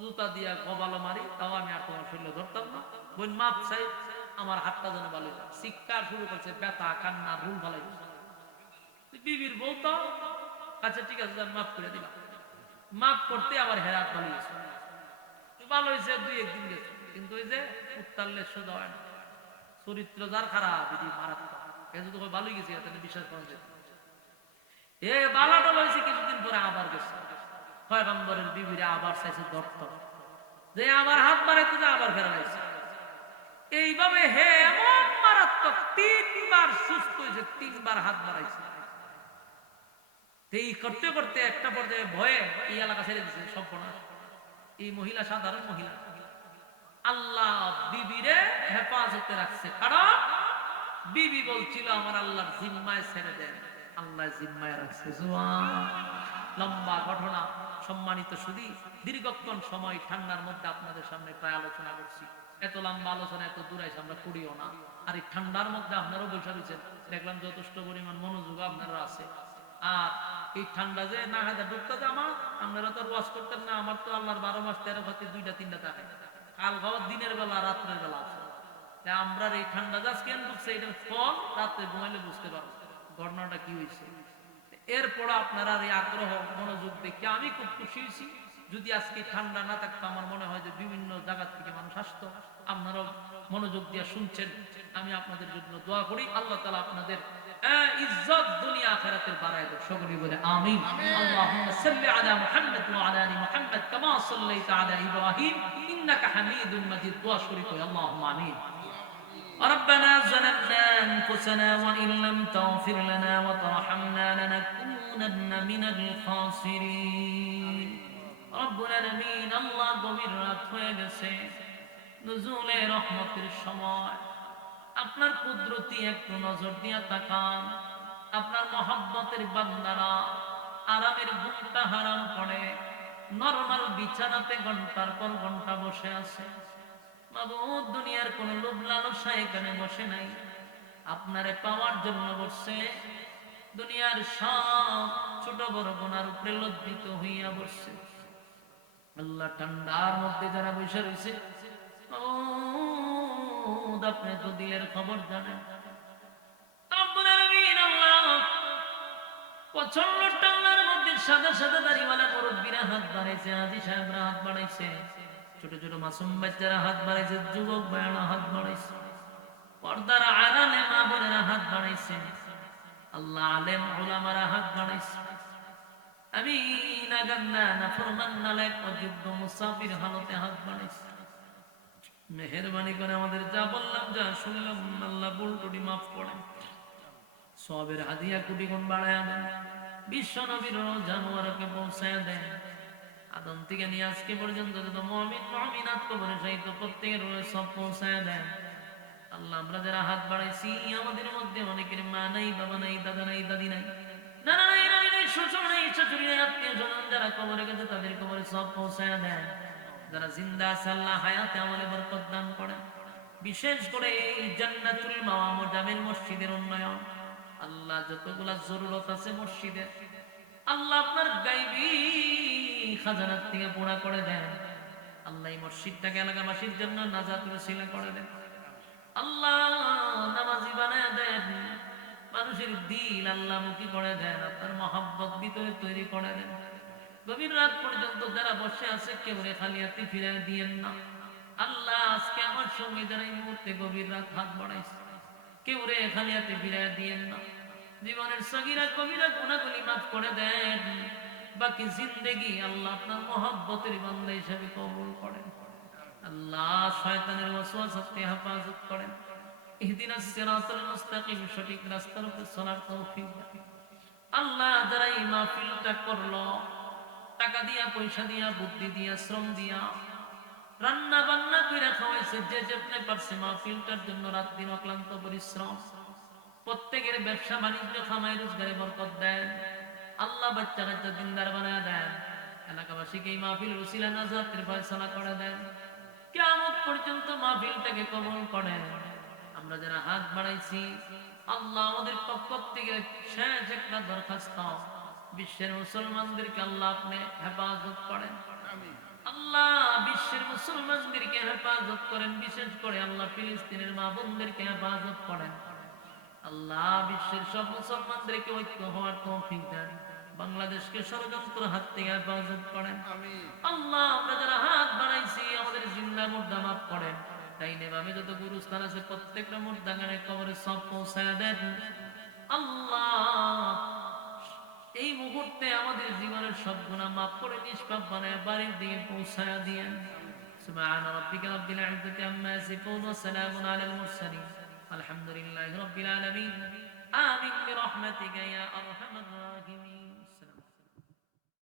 জুতা দিয়া কবালো মারি, তাও আমি আর তোমার শরীরে ধরতাম না। বোন মাপ চাই, আমার হাতটা যেন ভালো। শিক্ষা শুরু করছে, ব্যথা, কান্না, রুল ভালাই। বিবির বউ তো আচ্ছা ঠিক আছে, মাফ করে দিলাম। মাফ করতে আবার হেরাত ভালো হয়েছে, ভালো হয়েছে, দুই একদিন গেছে। কিন্তু ওই যে উত্তালে সোজা হয় না, চরিত্র যার খারাপ, যদি মারাত্মক। এ যদি ভালো গেছে তাহলে বিশ্বাস করা যায়। এ বালাটা হয়েছে, কিছুদিন পরে আবার গেছে পয়গম্বরের বিবিরে, আবার চাইছে ধরত, যে আবার হাত বাড়াইতে যে আবার ফেরা হয়েছে। এইভাবে হে এমন মারাত্মক 3 বার সুস্থ হয়েছে, 3 বার হাত বাড়াইছে। এই করতে করতে একটা পর্যায়ে ভয়ে এই এলাকা ছেড়ে দিচ্ছে। সর্বনাশ, এই মহিলা সাধারণ মহিলা, আল্লাহ বিবিরে হেফাজতে রাখছে। কারণ বিবি বলছিল আমার আল্লাহর জিম্মায় ছেড়ে দেন, আল্লাহ জিম্মায় রাখছে। লম্বা ঘটনা। সম্মানিত সুধী, দীর্ঘক্ষণ সময় ঠান্ডার মধ্যে আপনাদের সামনে প্রায় আলোচনা করছি। এত লম্বা আলোচনা এত দূরাইছে আমরা করিও না। আর এই ঠান্ডার মধ্যে আপনারাও বসে রয়েছেন, দেখলাম যথেষ্ট পরিমাণ মনোযোগ আপনারা আছে। আর এই ঠান্ডা যে না হাতে ঢুকতে জামা, আপনারা তো ওয়াশ করতেন না। আমার তো আল্লাহর 12 মাস 13 খাতে 2টা 3টা থাকে, কাল খাওয়ার দিনের বেলা রাত্রের বেলা আছে। আমরা এই ঠান্ডা গাছ কেন ঢুকছে, এটা ফল, রাত্রে ঘুমাইলে বুঝতে পারবো ঘটনাটা কি হয়েছে। এরপর আপনারা এই আগ্রহ মনোযোগ দেখে আমি খুব খুশি হয়েছি। যদি আজকে ঠান্ডা না থাকতো, আমার মনে হয় যে বিভিন্ন জায়গা থেকে মানুষ আসতো। আপনারাও মনোযোগ দিয়ে শুনছেন, আমি আপনাদের জন্য দোয়া করি। আল্লাহ তাআলা আপনাদের ইজ্জত দুনিয়া আখিরাতের বাড়ায় দেন। সকলে বলে আমিন। আল্লাহুম্মা সাল্লি আলা মুহাম্মাদ ওয়া আলা আলি মুহাম্মাদ কামা সাল্লাইতা আলা ইব্রাহিম ইন্নাকা হামিদুম মাজিদ। দোয়া শরীফ পড়ি, আল্লাহুম্মা আমিন। ربنا ظلمنا أنفسنا وإن لم تغفر لنا وترحمنا لنكونن من الخاسرين رب العالمين। আল্লাহ গভীর রাত হয়ে গেছে, নুজুলে রহমতের সময়। আপনার কুদরতি একটু নজর দিয়া তাকান। আপনার মহব্বতের বান্দারা আরামের ঘুমটা হারাম করে নরমাল বিছানাতে ঘন্টার পর ঘন্টা বসে আছে। মাবুদ, দুনিয়ার কোন লোভ লালসা এখানে বসে নাই, আপনারে পাওয়ার জন্য বসছে। দুনিয়ার সব ছোট বড় গুনার উপরে লজ্জিত হইয়া বসছে। আল্লাহ, ঠান্ডার মধ্যে যারা বসে রয়েছে মাবুদ আপনি তো দিলের খবর জানেন। রব্বুল আলামিন আল্লাহ প্রচন্ড ঠান্ডার মধ্যে সাদা সাদা দাড়িওয়ালা মুরব্বিরা হাত বাড়াইছে, হাজী সাহেবরা হাত বাড়াইছে, ছোট ছোট মাসুম বাচ্চারা হাত বাড়াইছে, যুবক ভাইয়েরা হাত বাড়াইছে, পর্দার আড়ালে মা বোনেরা হাত বাড়াইছে, আল্লাহ আলেম উলামারা হাত বাড়াইছে। আমি নাগান্না নাফরমান নালায়েক অযোগ্য মুসাফির হালতে হাত বাড়াইছে। মেহেরবানি করে আমাদের যা বললাম যা শুনলাম আল্লাহ ভুল ত্রুটি মাফ করেন, সবের হাদিয়া কোটি গুণ বাড়ায় দেন, বিশ্ব নবীর জানোয়ারকে পৌঁছায় দেন। আদম থেকে নিয়ে আজকে পর্যন্ত যত মুমিন মুমিনাত কবরে শাহিদ প্রত্যেকের সব পৌঁছায় দেন। আল্লাহ আমরা যারা হাত বাড়াইছি আমাদের মধ্যে অনেকের মা নাই, বাবা নাই, দাদা নাই, দাদি নাই, নানা নাই, নানি নাই, শ্বশুর নাই, শাশুড়ি নাই, আত্মীয় স্বজন যারা কবরে গেছে তাদের কবরে সব পৌঁছায় দেন। যারা জিন্দা আছে আল্লাহ হায়াতে আমলে বরকত দান করেন। বিশেষ করে এই জান্নাতুল মাওয়া জামিল মসজিদের উন্নয়ন, আল্লাহ যতগুলা জরুরত আছে মসজিদের, আল্লাহ আপনার গায়বী খাজানার থেকে পুরা করে দেন। আল্লাহ এই মসজিদটাকে এলাকাবাসীর জন্য নাজাতের ওসিলা করে দেন। আল্লাহ নামাজি বানায় দেন, মানুষের দিল আল্লাহমুখী করে দেন, আপনার মহব্বত ভিতরে তৈরি করে দেন। গভীর রাত পর্যন্ত যারা বসে আছে কেউ রে খালি হাতে ফিরায় দিয়েন না। আল্লাহ আজকে আমার সঙ্গে যারা এই মুহূর্তে গভীর রাত হাত বাড়াইছে কেউ রে খালি হাতে ফিরায় দিয়েন না। জীবনের সগীরা কবিরা গুনাহগুলি মাফ করে দেন। বাকি জিন্দেগি আল্লাহ আপনার মহব্বতের বান্দা হিসেবে কবুল করেন। আল্লাহ শয়তানের ওয়াসওয়াসা থেকে হেফাজত করেন। ইহদিনাস সিরাতাল মুস্তাকিম, সঠিক রাস্তার উপর চলার তৌফিক দেন। আল্লাহ যারা এই মাহফিলটা করলো, টাকা দিয়া, পয়সা দিয়া, বুদ্ধি দিয়া, শ্রম দিয়া, রান্না বান্না কইরা খাওয়াইছে, যে যেমনে পারছে মাহফিলটার জন্য রাত দিন অক্লান্ত পরিশ্রম, প্রত্যেকের ব্যবসা বাণিজ্য খামাই রোজগারে বরকত দেন। আল্লাহ বাচ্চা কাচ্চা দিনদার বানায় দেন। এলাকাবাসীকে এই মাহফিল ওসিলা নাজাতের ফয়সালা করে দেন। কিয়ামত পর্যন্ত মাহফিলটাকে কবুল করেন। আমরা যারা হাত বাড়াইছি আল্লাহ আমাদের পক্ষ থেকে শেষ একটা দরখাস্ত, বিশ্বের মুসলমানদেরকে আল্লাহ আপনি হেফাজত করেন। আল্লাহ বিশ্বের মুসলমানদেরকে হেফাজত করেন, বিশেষ করে আল্লাহ ফিলিস্তিনের মা বোনদেরকে হেফাজত করেন। আল্লাহ বিশ্বের সব মুসলমানদেরকে ঐক্য হওয়ার তৌফিক দেন। বাংলাদেশকে ষড়যন্ত্র হাত থেকে হেফাজত করেন। আল্লাহ আমরা যারা হাত বাড়াইছি আমাদের জিন্দা মুর্দা মাফ করেন। ডাইনে বামে যত গুরুস্থান আছে প্রত্যেকটা মুর্দা গানে কবরে সব পৌঁছায় দেন। আল্লাহ এই মুহূর্তে আমাদের জীবনের সব গুনাহ মাফ করে নিষ্পাপ বানায় বাড়ির দিকে পৌঁছায়া দিয়েন। সুবহান রাব্বিকা রাব্বিল ইজ্জাতি আম্মা ইয়াসিফুন ওয়া সালামুন আলাল মুরসালিন আলহামদুলিল্লাহি রাব্বিল আলামিন আমিন বিরহমাতিকা ইয়া আরহামার রাহিমিন।